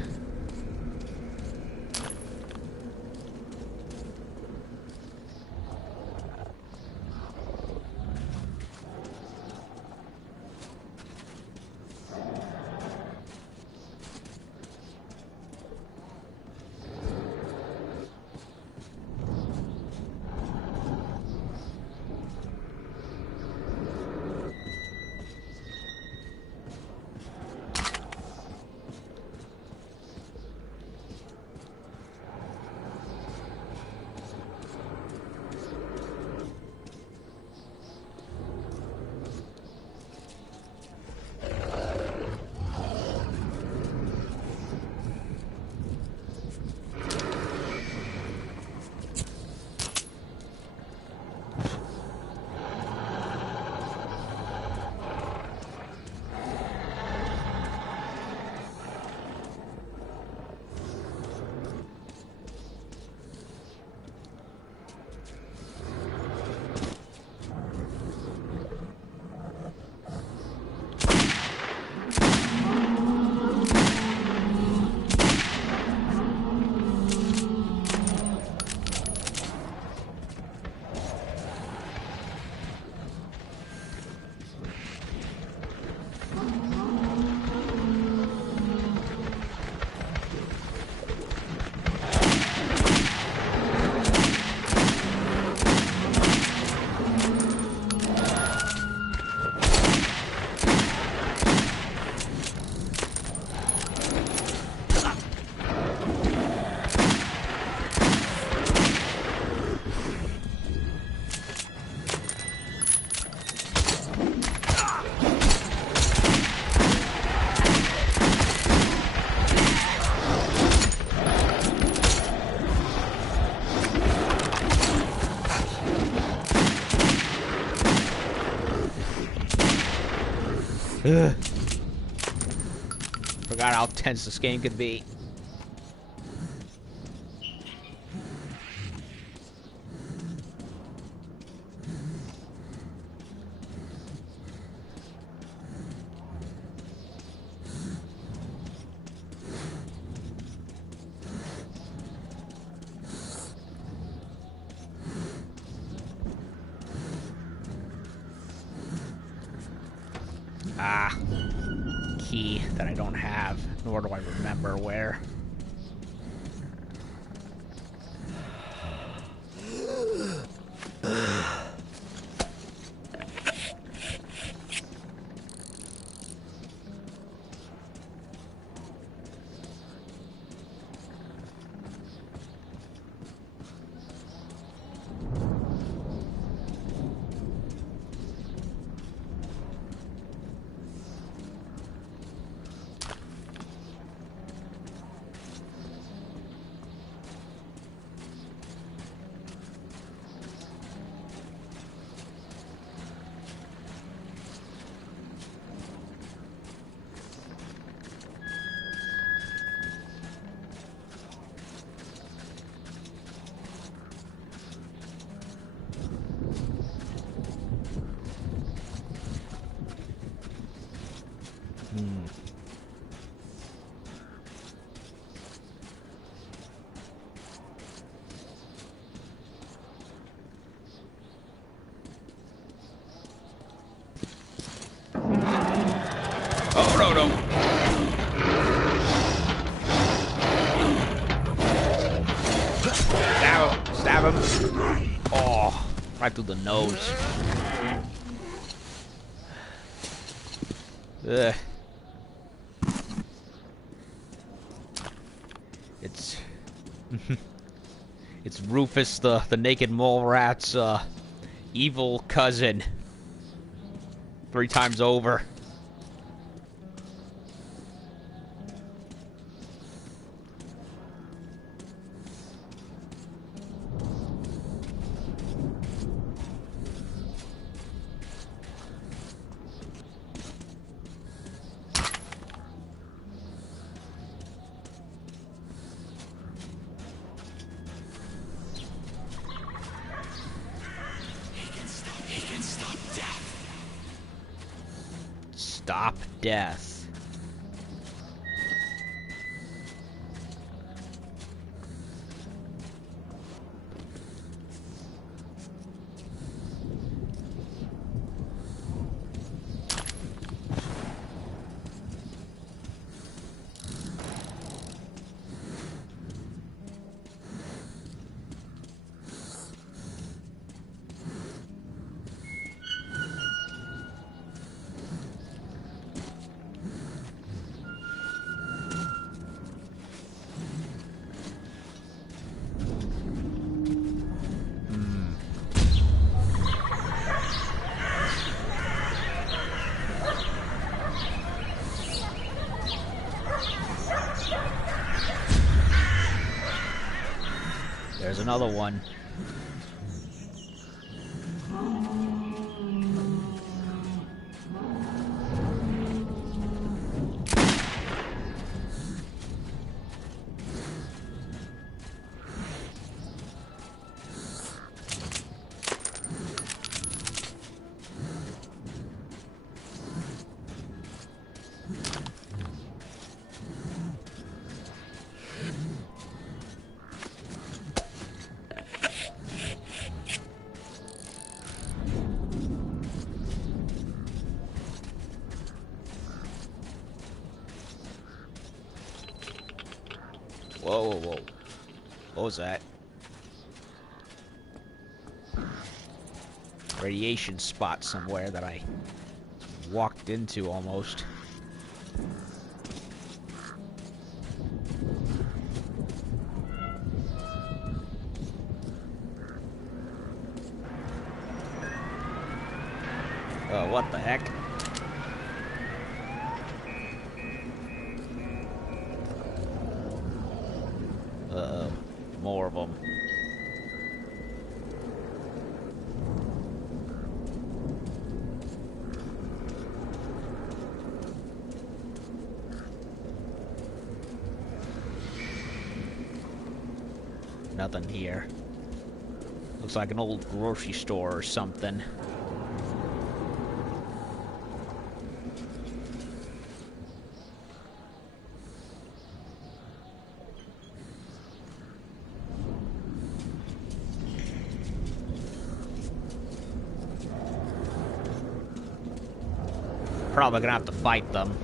Ugh. Forgot how tense this game could be. Ah, key that I don't have, nor do I remember where. Oh, no, no. Stab him. Stab him. Oh, right through the nose. Ugh. It's... it's Rufus, the naked mole rat's, evil cousin. 3 times over. Stop death. There's another one. Whoa, whoa, whoa. What was that? Radiation spot somewhere that I walked into almost. What the heck? Uh-oh. More of them. nothing here. Looks like an old grocery store or something. Probably gonna have to fight them.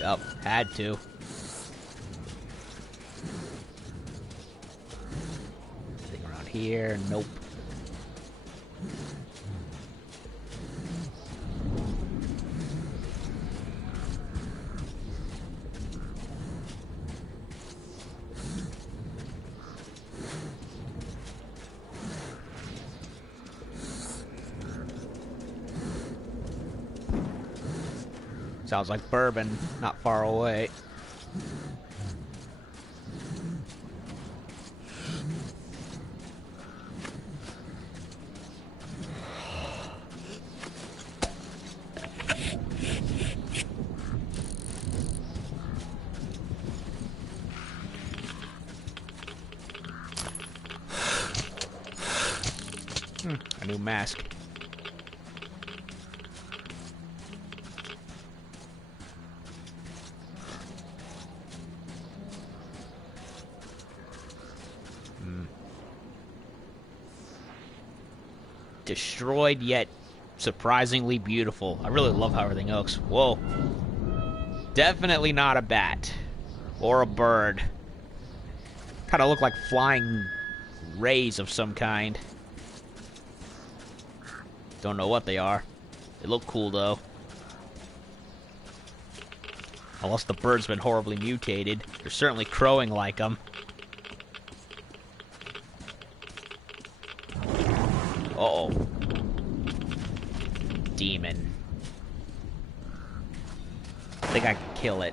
Yup, had to. Anything around here? Nope. Sounds like Bourbon, not far away. A new mask. Destroyed yet surprisingly beautiful. I really love how everything looks. Whoa. Definitely not a bat. Or a bird. Kind of look like flying rays of some kind. Don't know what they are. They look cool though. Unless the bird's been horribly mutated. They're certainly crowing like them. Uh-oh. Demon. I think I can kill it.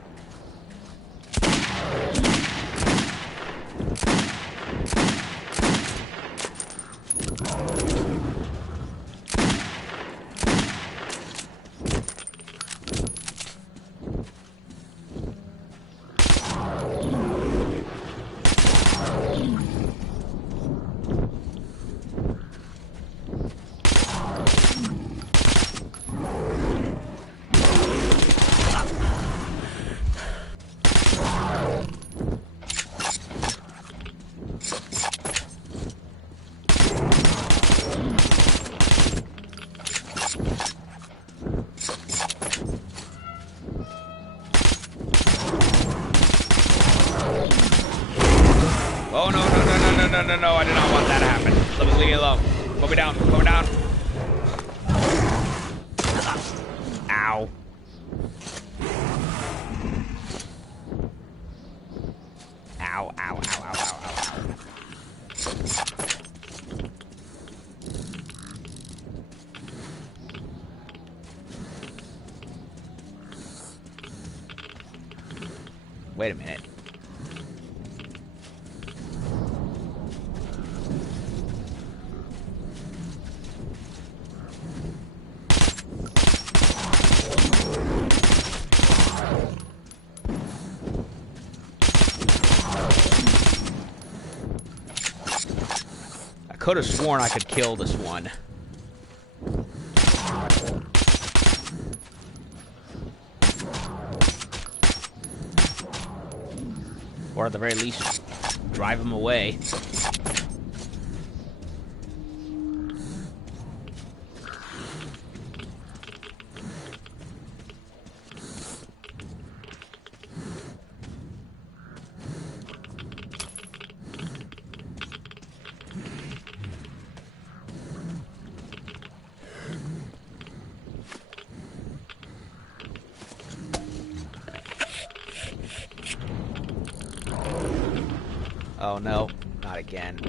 Oh, no, no, no, no, no, no, no, no, I did not want that to happen. Let me leave me alone. Put me down, put me down. Ow. Ow, ow, ow, ow, ow, ow, ow. Wait a minute. I could have sworn I could kill this one. Or at the very least, drive them away. Oh no, not again.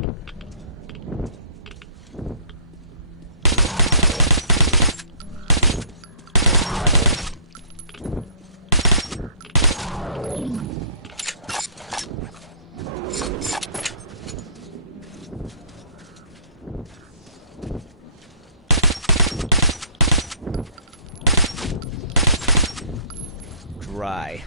Dry.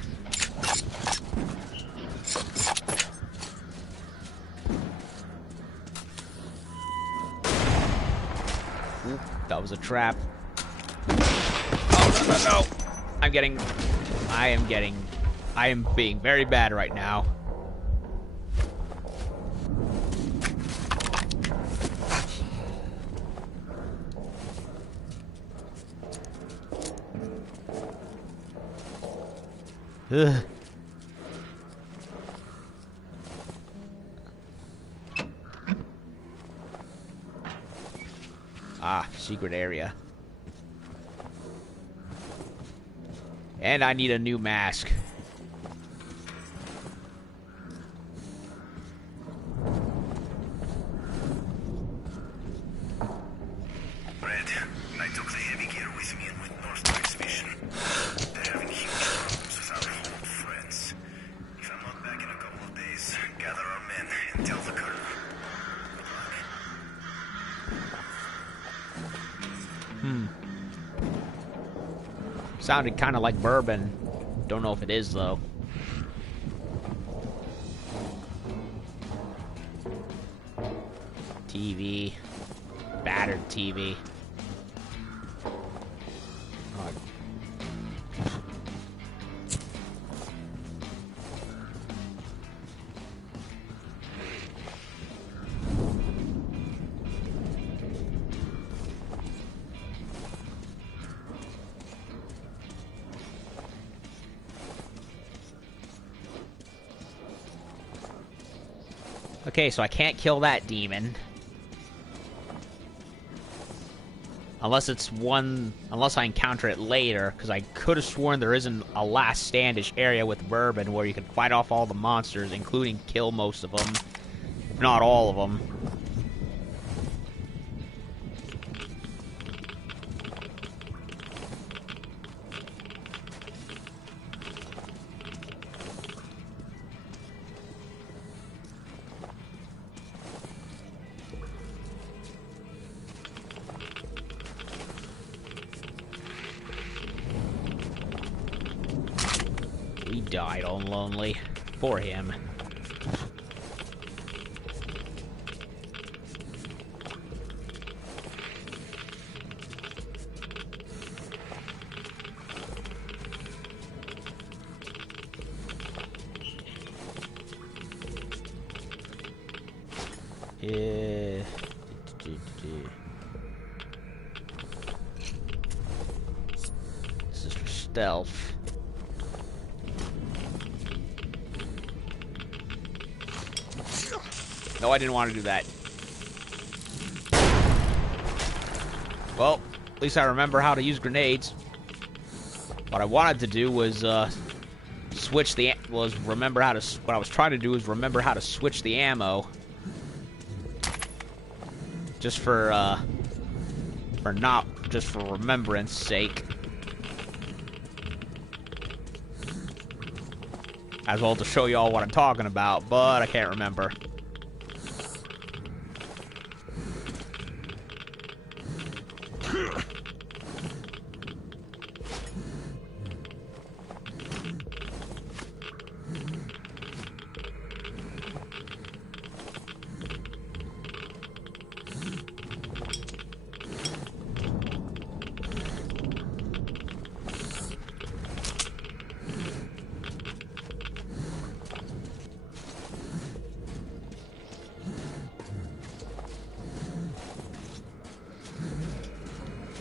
Oop, that was a trap. Oh, no. I am being very bad right now. Ugh. Ah, secret area. And I need a new mask. Red, I took the heavy gear with me and with Northwest Vision. They're having huge problems with our old friends. If I'm not back in a couple of days, gather our men and tell the colonel. Sounded kind of like Bourbon. Don't know if it is, though. TV. Battered TV. Oh. Okay, so I can't kill that demon. Unless I encounter it later, because I could have sworn there isn't a last standish area with Bourbon where you can fight off all the monsters, including kill most of them, if not all of them. He died all lonely. For him. Yeah. This is for stealth. No, I didn't want to do that. Well, at least I remember how to use grenades. What I wanted to do was remember how to. What I was trying to do was remember how to switch the ammo. Just for remembrance sake. As well to show you all what I'm talking about, but I can't remember.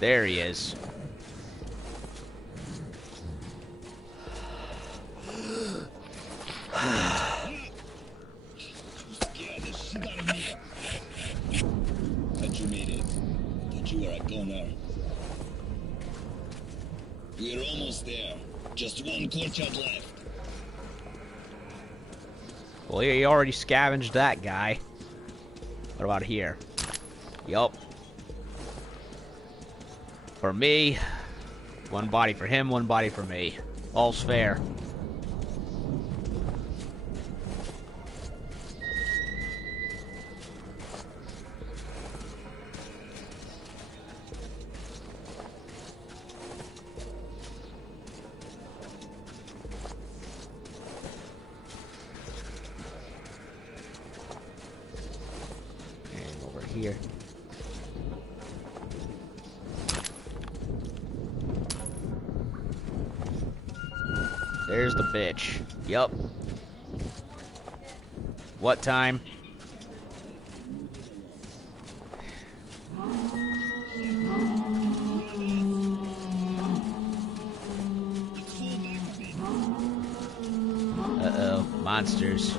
There he is. But you made it. Thought you were a goner. We're almost there. Just one courtyard left. Well, he already scavenged that guy. What about here? Yup. For me, one body for him, one body for me. All's fair. And over here. There's the bitch. Yup. What time? Uh-oh. Monsters.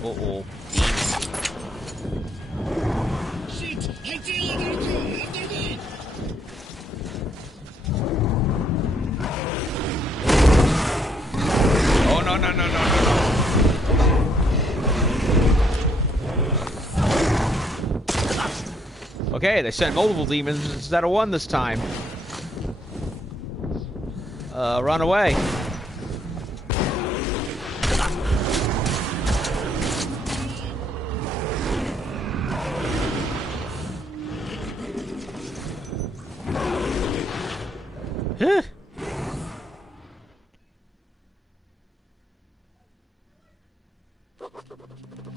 Uh-oh. Shit! I deal with you! After me! Oh, no, no, no, no, no, no. Okay, they sent multiple demons instead of one this time. Run away.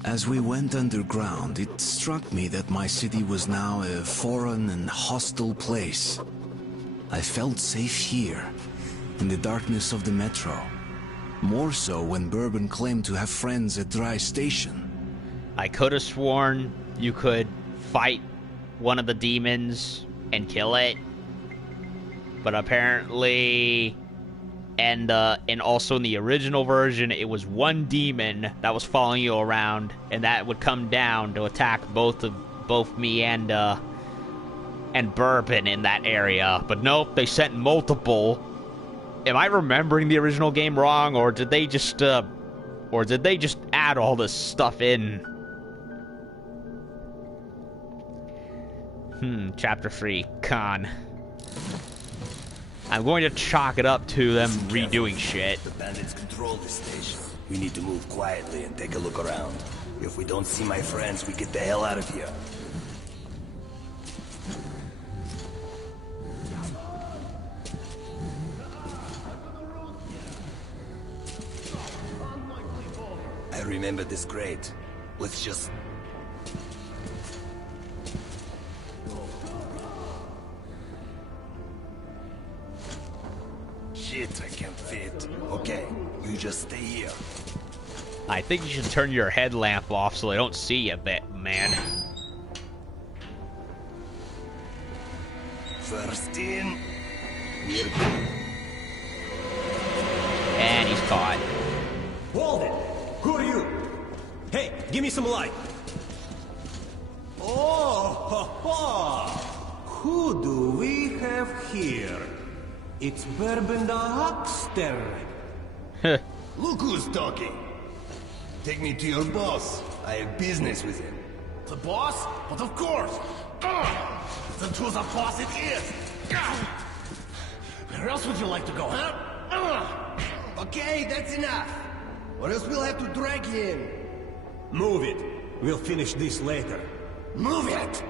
As we went underground, it struck me that my city was now a foreign and hostile place. I felt safe here, in the darkness of the metro. More so when Bourbon claimed to have friends at Dry Station. I could have sworn you could fight one of the demons and kill it. But apparently, and also in the original version, it was one demon that was following you around, and that would come down to attack both me and Bourbon in that area. But nope, they sent multiple. Am I remembering the original game wrong, or did they just add all this stuff in? Chapter 3, Khan. I'm going to chalk it up to them redoing shit. The bandits control this station. We need to move quietly and take a look around. If we don't see my friends, we get the hell out of here. I remember this crate. Let's just... Shit, I can't fit. Okay, you just stay here. I think you should turn your headlamp off so they don't see you, man. First in, we're good. And he's caught. Hold it! Who are you? Hey, give me some light. Oh, ha, ha. Who do we have here? It's Bourbon the Huckster. Look who's talking. Take me to your boss. I have business with him. The boss? But of course. Then to the boss it is. Where else would you like to go, huh? Okay, that's enough. Or else we'll have to drag him. Move it. We'll finish this later. Move it!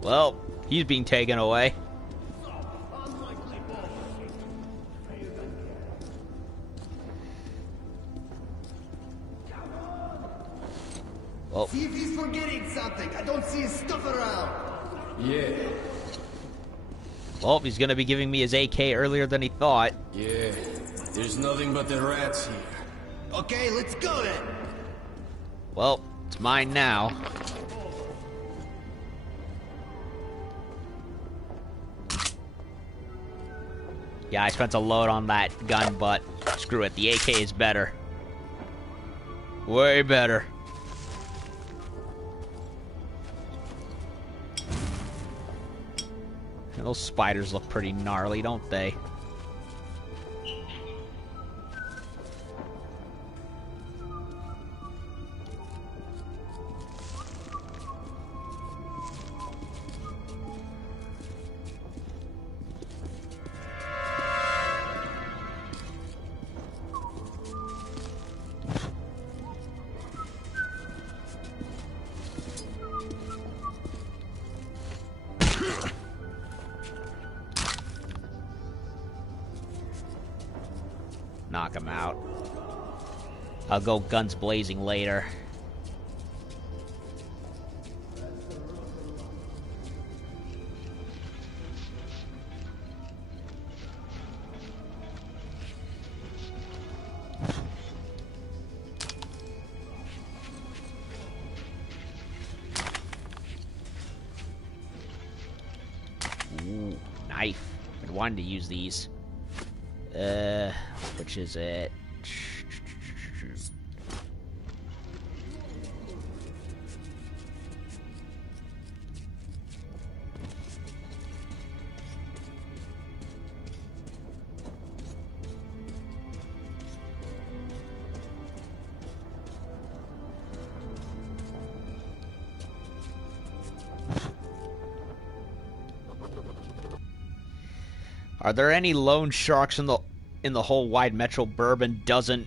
Well, he's being taken away. Well, see if he's forgetting something. I don't see his stuff around. Yeah. Well, he's gonna be giving me his AK earlier than he thought. Yeah. There's nothing but the rats here. Okay, let's go then. Well, it's mine now. Yeah, I spent a load on that gun, but screw it. The AK is better. Way better. And those spiders look pretty gnarly, don't they? Knock him out. I'll go guns blazing later. Ooh, knife. I've been wanting to use these. Which is it? Are there any loan sharks in the whole wide Metro Bourbon doesn't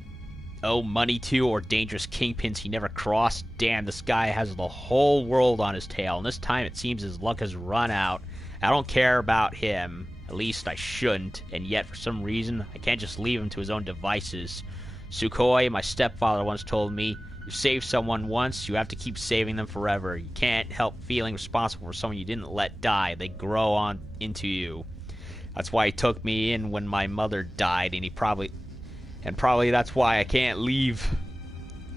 owe money to, or dangerous kingpins he never crossed? Damn, this guy has the whole world on his tail, and this time it seems his luck has run out. I don't care about him. At least I shouldn't, and yet for some reason I can't just leave him to his own devices. Sukhoi, my stepfather, once told me, you save someone once, you have to keep saving them forever. You can't help feeling responsible for someone you didn't let die. They grow on into you. That's why he took me in when my mother died, and probably that's why I can't leave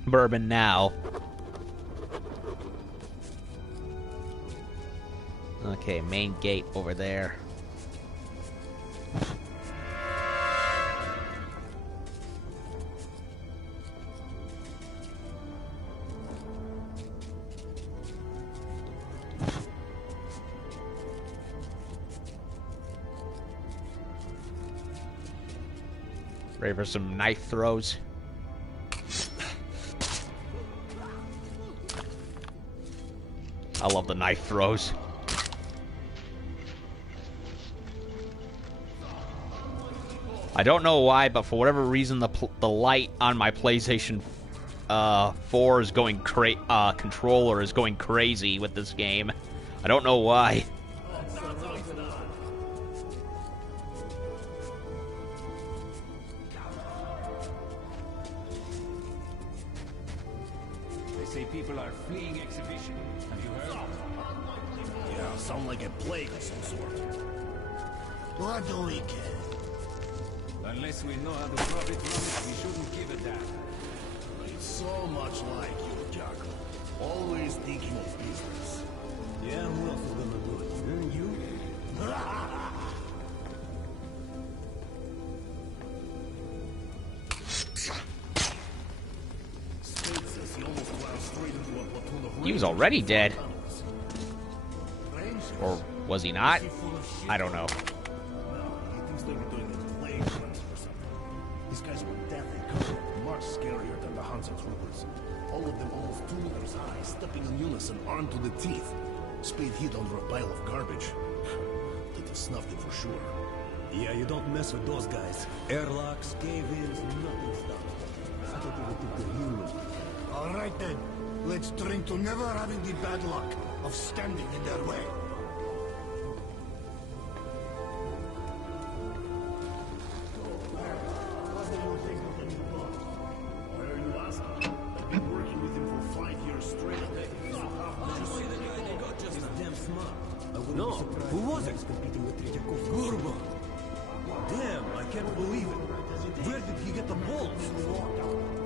Bourbon now. Okay, main gate over there. Ready for some knife throws? I love the knife throws. I don't know why, but for whatever reason, the light on my PlayStation 4 is going controller is going crazy with this game. I don't know why. People are fleeing exhibition. Have you heard? Yeah, sound like a plague of some sort. What do we get? Unless we know how to profit from it, we shouldn't give a damn. It's so much like you, Jackal. Always thinking of business. Yeah, who else is gonna do it? You? He was already dead. Or was he not? I don't know. These guys were deadly covered, much scarier than the Hansa troopers. All of them almost 2 meters high, stepping in unison, armed to the teeth. Spade hid under a pile of garbage. They'd have snuffed it for sure. Yeah, you don't mess with those guys. Airlocks, cave-ins, nothing stops them. I don't even think they're human. All right then, let's drink to never having the bad luck of standing in their way. Why are you asking? I've been working with him for 5 years straight. He's damn smart. No, who was it? Bourbon. Damn, I can't believe it. Where did he get the balls?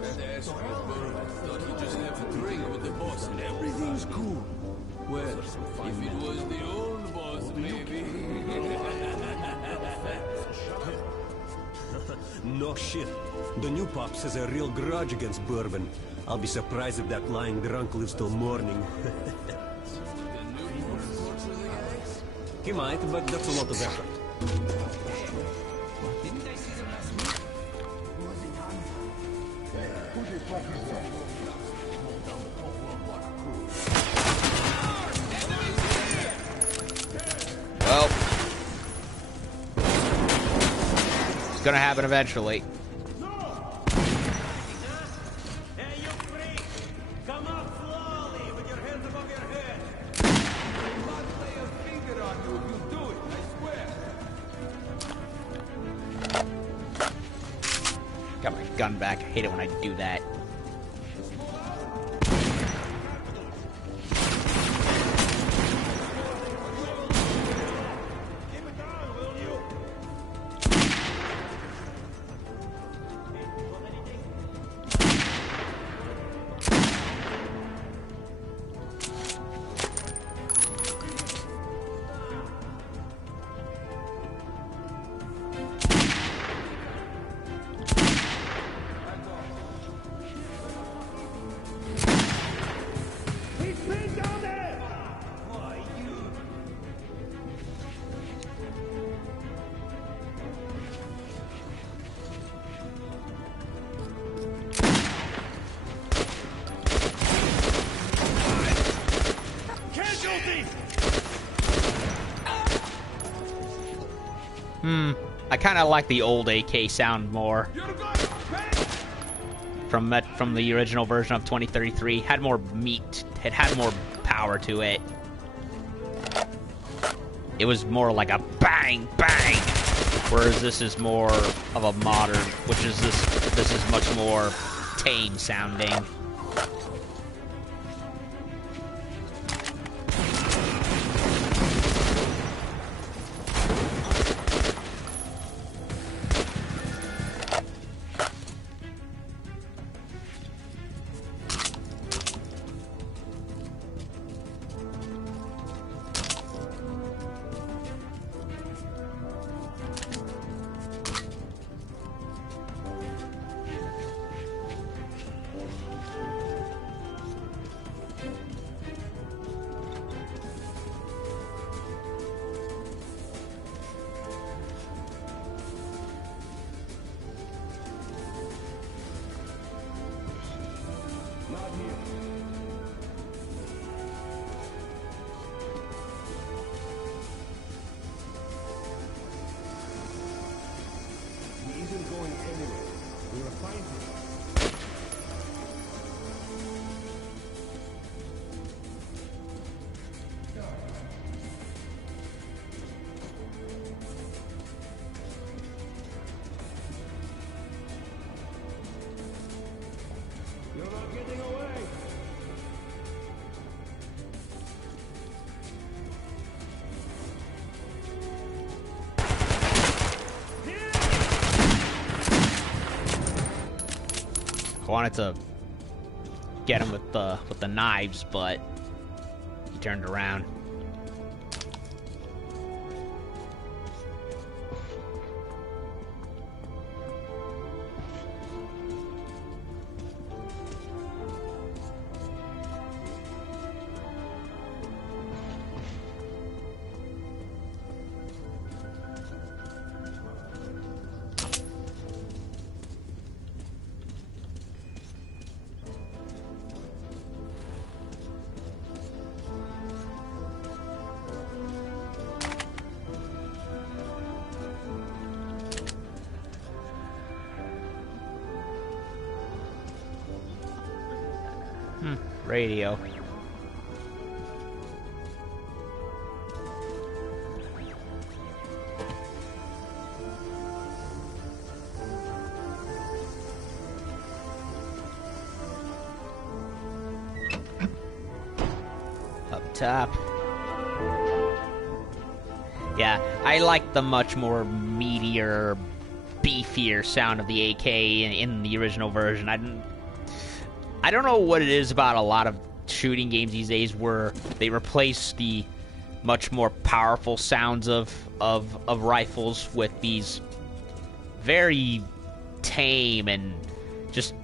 That asshole Bourbon thought he'd just have a drink with the boss and everything's cool. Well, if it was the old boss, maybe. No shit. The new pops has a real grudge against Bourbon. I'll be surprised if that lying drunk lives till morning. He might, but that's a lot of effort. Didn't I see them last week? Well, it's gonna happen eventually. Got my gun back. I hate it when I do that. I kind of like the old AK sound more. From the original version of 2033, had more meat. It had more power to it. It was more like a bang bang, whereas this is more of a modern, which is this is much more tame sounding. I wanted to get him with the knives, but he turned around. Radio. Up top. Yeah, I like the much more meatier, beefier sound of the AK in the original version. I don't know what it is about a lot of shooting games these days where they replace the much more powerful sounds of rifles with these very tame and just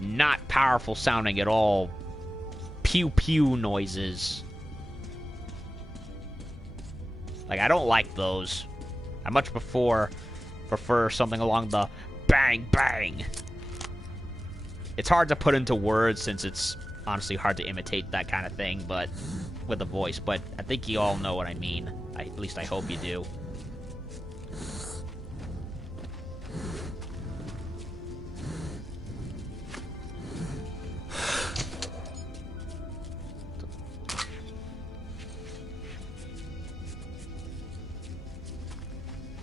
not powerful sounding at all pew pew noises. Like, I don't like those. I much prefer something along the bang bang. It's hard to put into words since it's honestly hard to imitate that kind of thing, but with a voice. But I think you all know what I mean. At least I hope you do.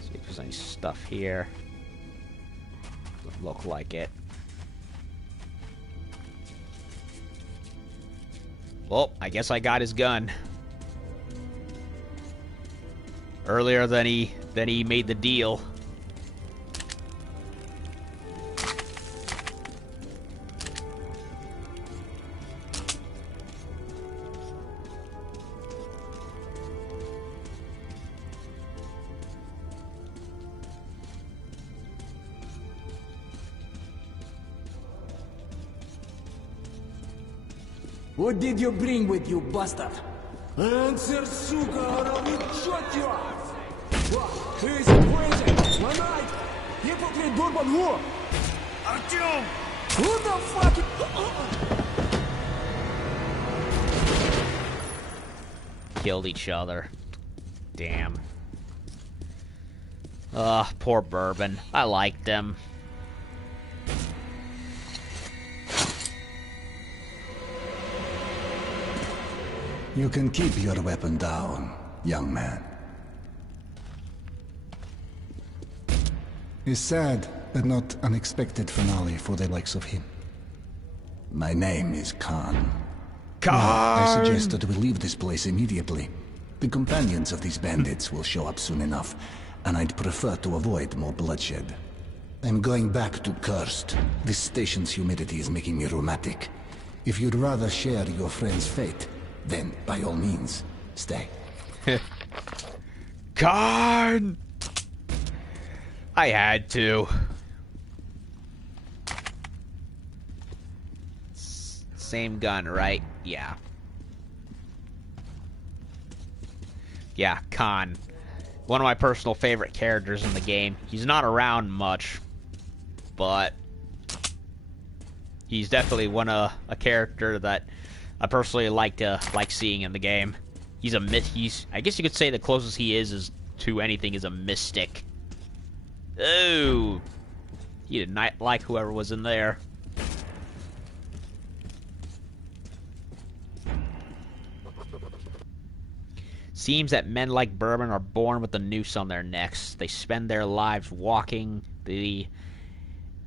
See if there's any stuff here. Doesn't look like it. Well, I guess I got his gun. Earlier than he made the deal. What did you bring with you, bastard? Answer, сука, or I will shut you off! What? Who is it? Who is it? My knife! You portrayed Bourbon who? Artyom! Who the fuck? Killed each other. Damn. Ugh, poor Bourbon. I liked him. You can keep your weapon down, young man. A sad, but not unexpected finale for the likes of him. My name is Khan. Khan! I suggest that we leave this place immediately. The companions of these bandits will show up soon enough, and I'd prefer to avoid more bloodshed. I'm going back to Cursed. This station's humidity is making me rheumatic. If you'd rather share your friend's fate, then, by all means, stay. Khan! I had to. Same gun, right? Yeah. Yeah, Khan. One of my personal favorite characters in the game. He's not around much, but he's definitely a character that I personally like seeing in the game. He's a myth. I guess you could say the closest he is to anything is a mystic. Oh, he did not like whoever was in there. Seems that men like Bourbon are born with a noose on their necks. They spend their lives walking the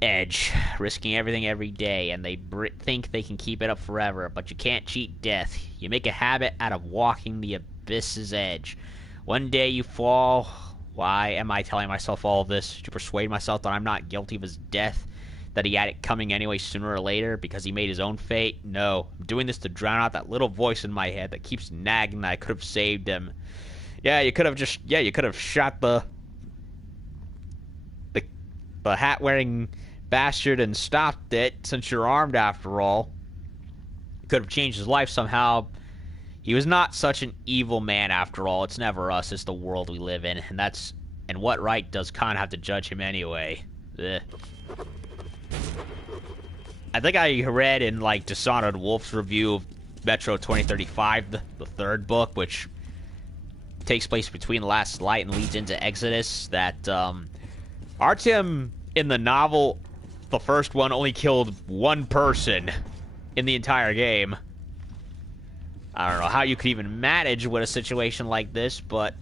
edge, risking everything every day, and they think they can keep it up forever, but you can't cheat death. You make a habit out of walking the abyss's edge. One day you fall. Why am I telling myself all of this? To persuade myself that I'm not guilty of his death? That he had it coming anyway sooner or later because he made his own fate? No. I'm doing this to drown out that little voice in my head that keeps nagging that I could have saved him. Yeah, you could have shot the hat-wearing bastard and stopped it, since you're armed after all. Could have changed his life somehow. He was not such an evil man after all. It's never us, it's the world we live in, and what right does Khan have to judge him anyway? Ugh. I think I read in Dishonored Wolf's review of Metro 2035, the third book, which takes place between Last Light and leads into Exodus, that Artyom in the novel, the first one, only killed one person. in the entire game. I don't know how you could even manage with a situation like this, but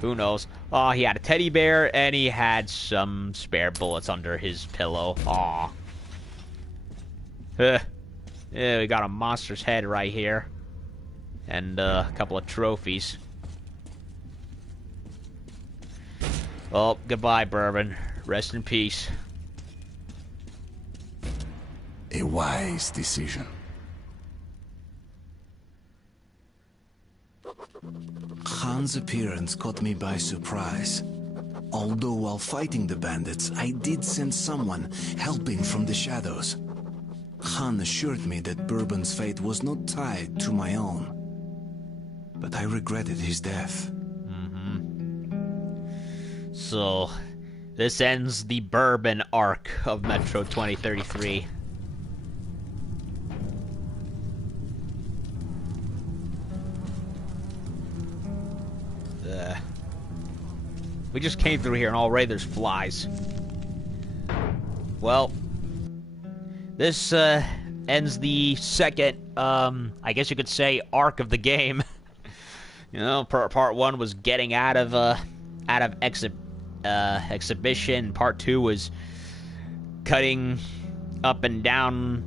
who knows. Oh, he had a teddy bear, and he had some spare bullets under his pillow. Aw. Yeah, we got a monster's head right here. And a couple of trophies. Well, goodbye, Bourbon. Rest in peace. A wise decision. Han's appearance caught me by surprise. Although while fighting the bandits, I did sense someone helping from the shadows. Han assured me that Bourbon's fate was not tied to my own. But I regretted his death. So, this ends the Bourbon arc of Metro 2033. We just came through here and already there's flies. Well, this ends the second, I guess you could say, arc of the game. You know, part 1 was getting out of exhibition. Part 2 was cutting up and down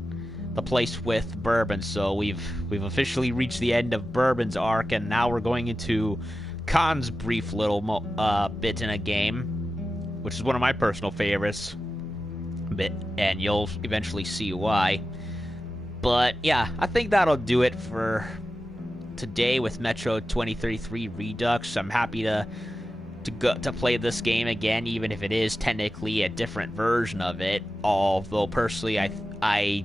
the place with Bourbon. So we've officially reached the end of Bourbon's arc, and now we're going into Khan's brief little bit in a game, which is one of my personal favorites. And you'll eventually see why. But yeah, I think that'll do it for today with Metro 2033 Redux. I'm happy to play this game again, even if it is technically a different version of it. Although personally, I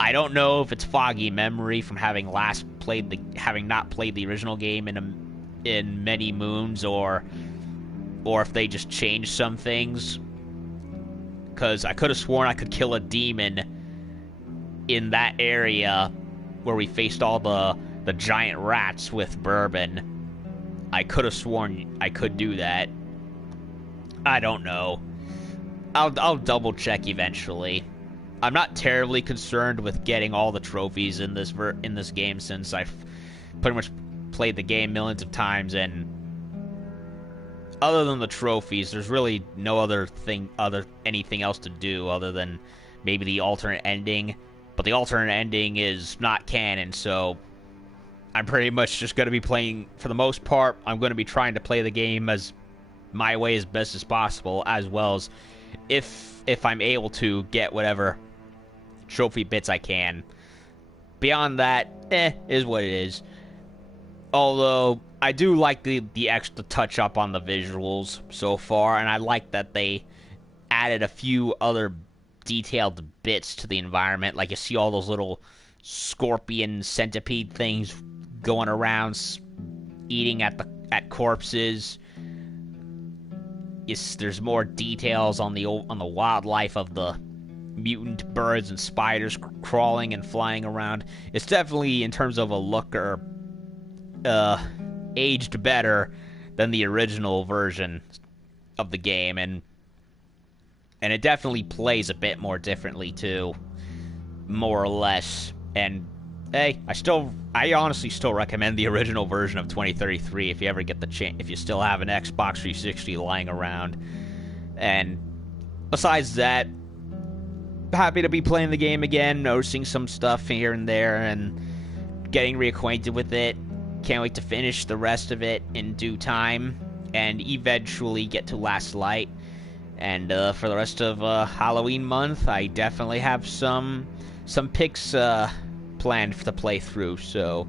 don't know if it's foggy memory from having not played the original game in many moons, or if they just changed some things. Because I could have sworn I could kill a demon in that area where we faced all the giant rats with Bourbon. I could have sworn I could do that. I don't know. I'll double check eventually. I'm not terribly concerned with getting all the trophies in this game, since I've pretty much played the game millions of times, and other than the trophies, there's really no anything else to do other than maybe the alternate ending. But the alternate ending is not canon, so I'm pretty much just going to be playing, for the most part, I'm going to be trying to play the game as my way as best as possible, as well as if I'm able to get whatever trophy bits I can. Beyond that, is what it is. Although, I do like the extra touch-up on the visuals so far, and I like that they added a few other detailed bits to the environment. Like, you see all those little scorpion centipede things going around, eating at corpses. Yes, there's more details on the wildlife of the mutant birds and spiders crawling and flying around. It's definitely, in terms of a looker, aged better than the original version of the game, and it definitely plays a bit more differently too, more or less. And hey, I honestly still recommend the original version of 2033 if you ever get the chance, if you still have an Xbox 360 lying around. And besides that, happy to be playing the game again, noticing some stuff here and there, and getting reacquainted with it. Can't wait to finish the rest of it in due time, and eventually get to Last Light. And for the rest of Halloween month, I definitely have some picks planned to play through. So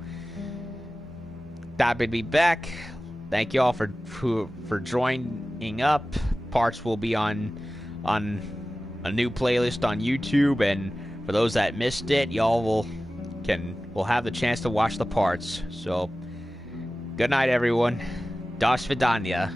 happy to be back. Thank you all for joining up. Parts will be on a new playlist on YouTube, and for those that missed it, y'all will have the chance to watch the parts. So good night, everyone. Das Vidania.